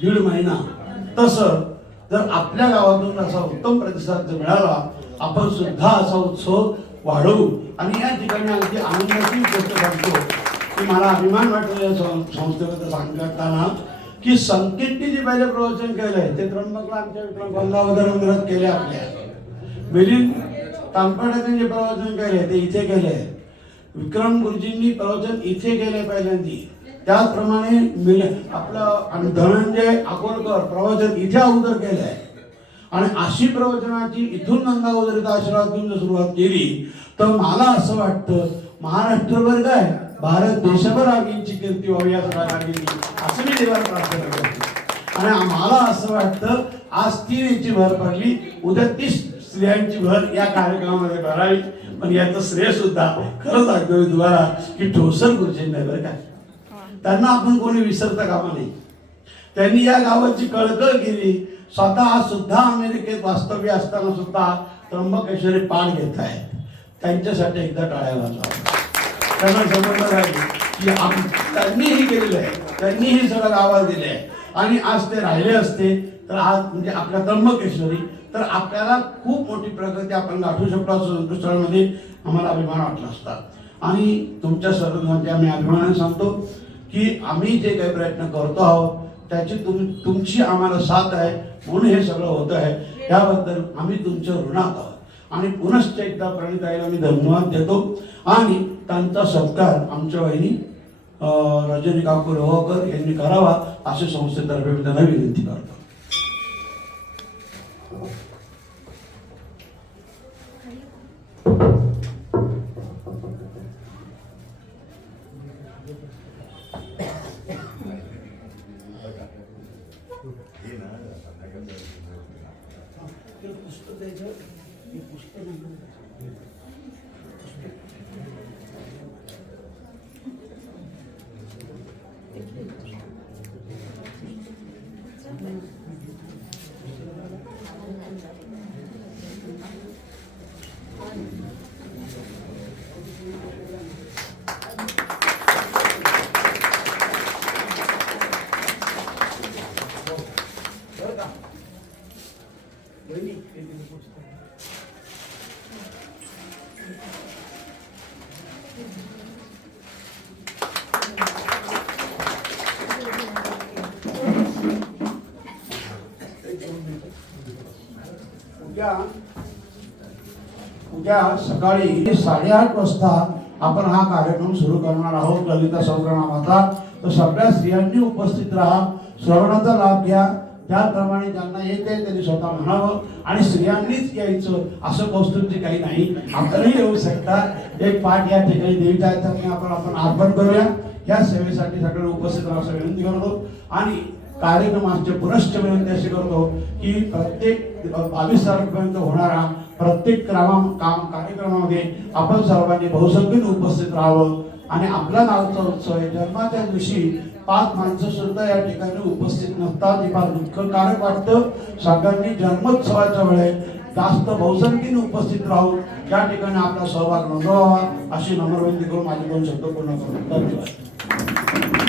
1.5 महिना. तसं जर आपल्या गावातून असा उत्तम प्रतिसाद मिळाला आपण सुद्धा असा उत्सव वाढवू. आणि या ठिकाणी अगदी आनंदाची गोष्ट सांगतो की मला अभिमान वाटतो या संस्थेबद्दल सांगताना की संकेतनी जे पहिले प्रवचन केलंय ते त्र्यंबकला आमच्या वल्लावदर मंदिरात केले. आपल्या मिलिंद तांपाड्याने जे प्रवचन केले ते इथे केले. विक्रम गुरुजींनी प्रवचन इथे केले पहिल्यांदी. त्याचप्रमाणे आपलं धनंजय अकोलकर प्रवचन इथे अगोदर केले आहे. आणि अशी प्रवचनाची इथून गंगावदरीत आश्रमातून जर सुरुवात केली तर मला असं वाटतं महाराष्ट्रभर काय भारत देशभर आगींची कीर्ती व्हावी या सगळ्यांनी असं मी देवाला प्रार्थना करतो. आणि आम्हाला असं वाटतं आज 3 याची भर पडली, उद्या 30 स्त्रियांची भर या कार्यक्रमामध्ये भरावी. पण याचं श्रेय सुद्धा खरं सांगतो मी तुम्हाला की ठोसर गुरुजींना बरं का. त्यांना आपण कोणी विसरता कामा नाही. त्यांनी या गावाची कळकळ केली. स्वतः सुद्धा अमेरिकेत वास्तव्य असताना सुद्धा त्र्यंबकेश्वरी पाठ घेत आहेत. त्यांच्यासाठी एकदा टाळ्या वाजवा. त्यांना समजलं पाहिजे की त्यांनी हे केलेलं आहे, त्यांनी हे सगळं गावात दिले आहे. आणि आज ते राहिले असते तर आज म्हणजे आपल्या त्र्यंबकेश्वरी तर आपल्याला खूप मोठी प्रगती आपण गाठू शकलो असं संतुष्टामध्ये आम्हाला अभिमान वाटला असता. आणि तुमच्या सर्वांचे आम्ही अभिमानाने सांगतो की आम्ही जे काही प्रयत्न करतो आहोत त्याची तुमची आम्हाला साथ आहे म्हणून हे सगळं होतं आहे. त्याबद्दल आम्ही तुमच्या ऋणात आहोत. आणि पुनश्च एकदा प्रणिताईला मी धन्यवाद देतो. आणि त्यांचा सत्कार आमच्या वहिनी रजनी काकू रोहकर यांनी करावा असे संस्थेतर्फे मी त्यांना विनंती करतो. उद्या सकाळी 8:30 वाजता आपण हा कार्यक्रम सुरू करणार आहोत ललिता संक्रमणाचा. तर सगळ्या स्त्रियांनी उपस्थित राहा, श्रवणाचा लाभ घ्या. त्याप्रमाणे ज्यांना येते त्यांनी स्वतः म्हणावं. आणि स्त्रियांनीच यायचं असं कौस्तुभचे काही नाही, आपणही येऊ शकता. एक पाठ या ठिकाणी देवीच्या आपण अर्पण करूया. या सेवेसाठी सगळे उपस्थित राहा असं विनंती करतो. आणि कार्यक्रमाचे पुनश्च विनंती अशी करतो की प्रत्येक 22 तारखेपर्यंत होणारा प्रत्येक कार्यक्रमामध्ये आपण सर्वांनी बहुसंख्येने उपस्थित राहावं. आणि आपला नावचा उत्सव आहे. जन्माच्या दिवशी 5 माणसं सुद्धा या ठिकाणी उपस्थित नसतात. हे फार दुःखकारक वाटतं. सगळ्यांनी जन्मोत्सवाच्या वेळेस जास्त बहुसंख्येने उपस्थित राहून या ठिकाणी आपला सहभाग नोंदवावा अशी नम्र विनंती करून माझे 2 शब्द पूर्ण करतो. धन्यवाद.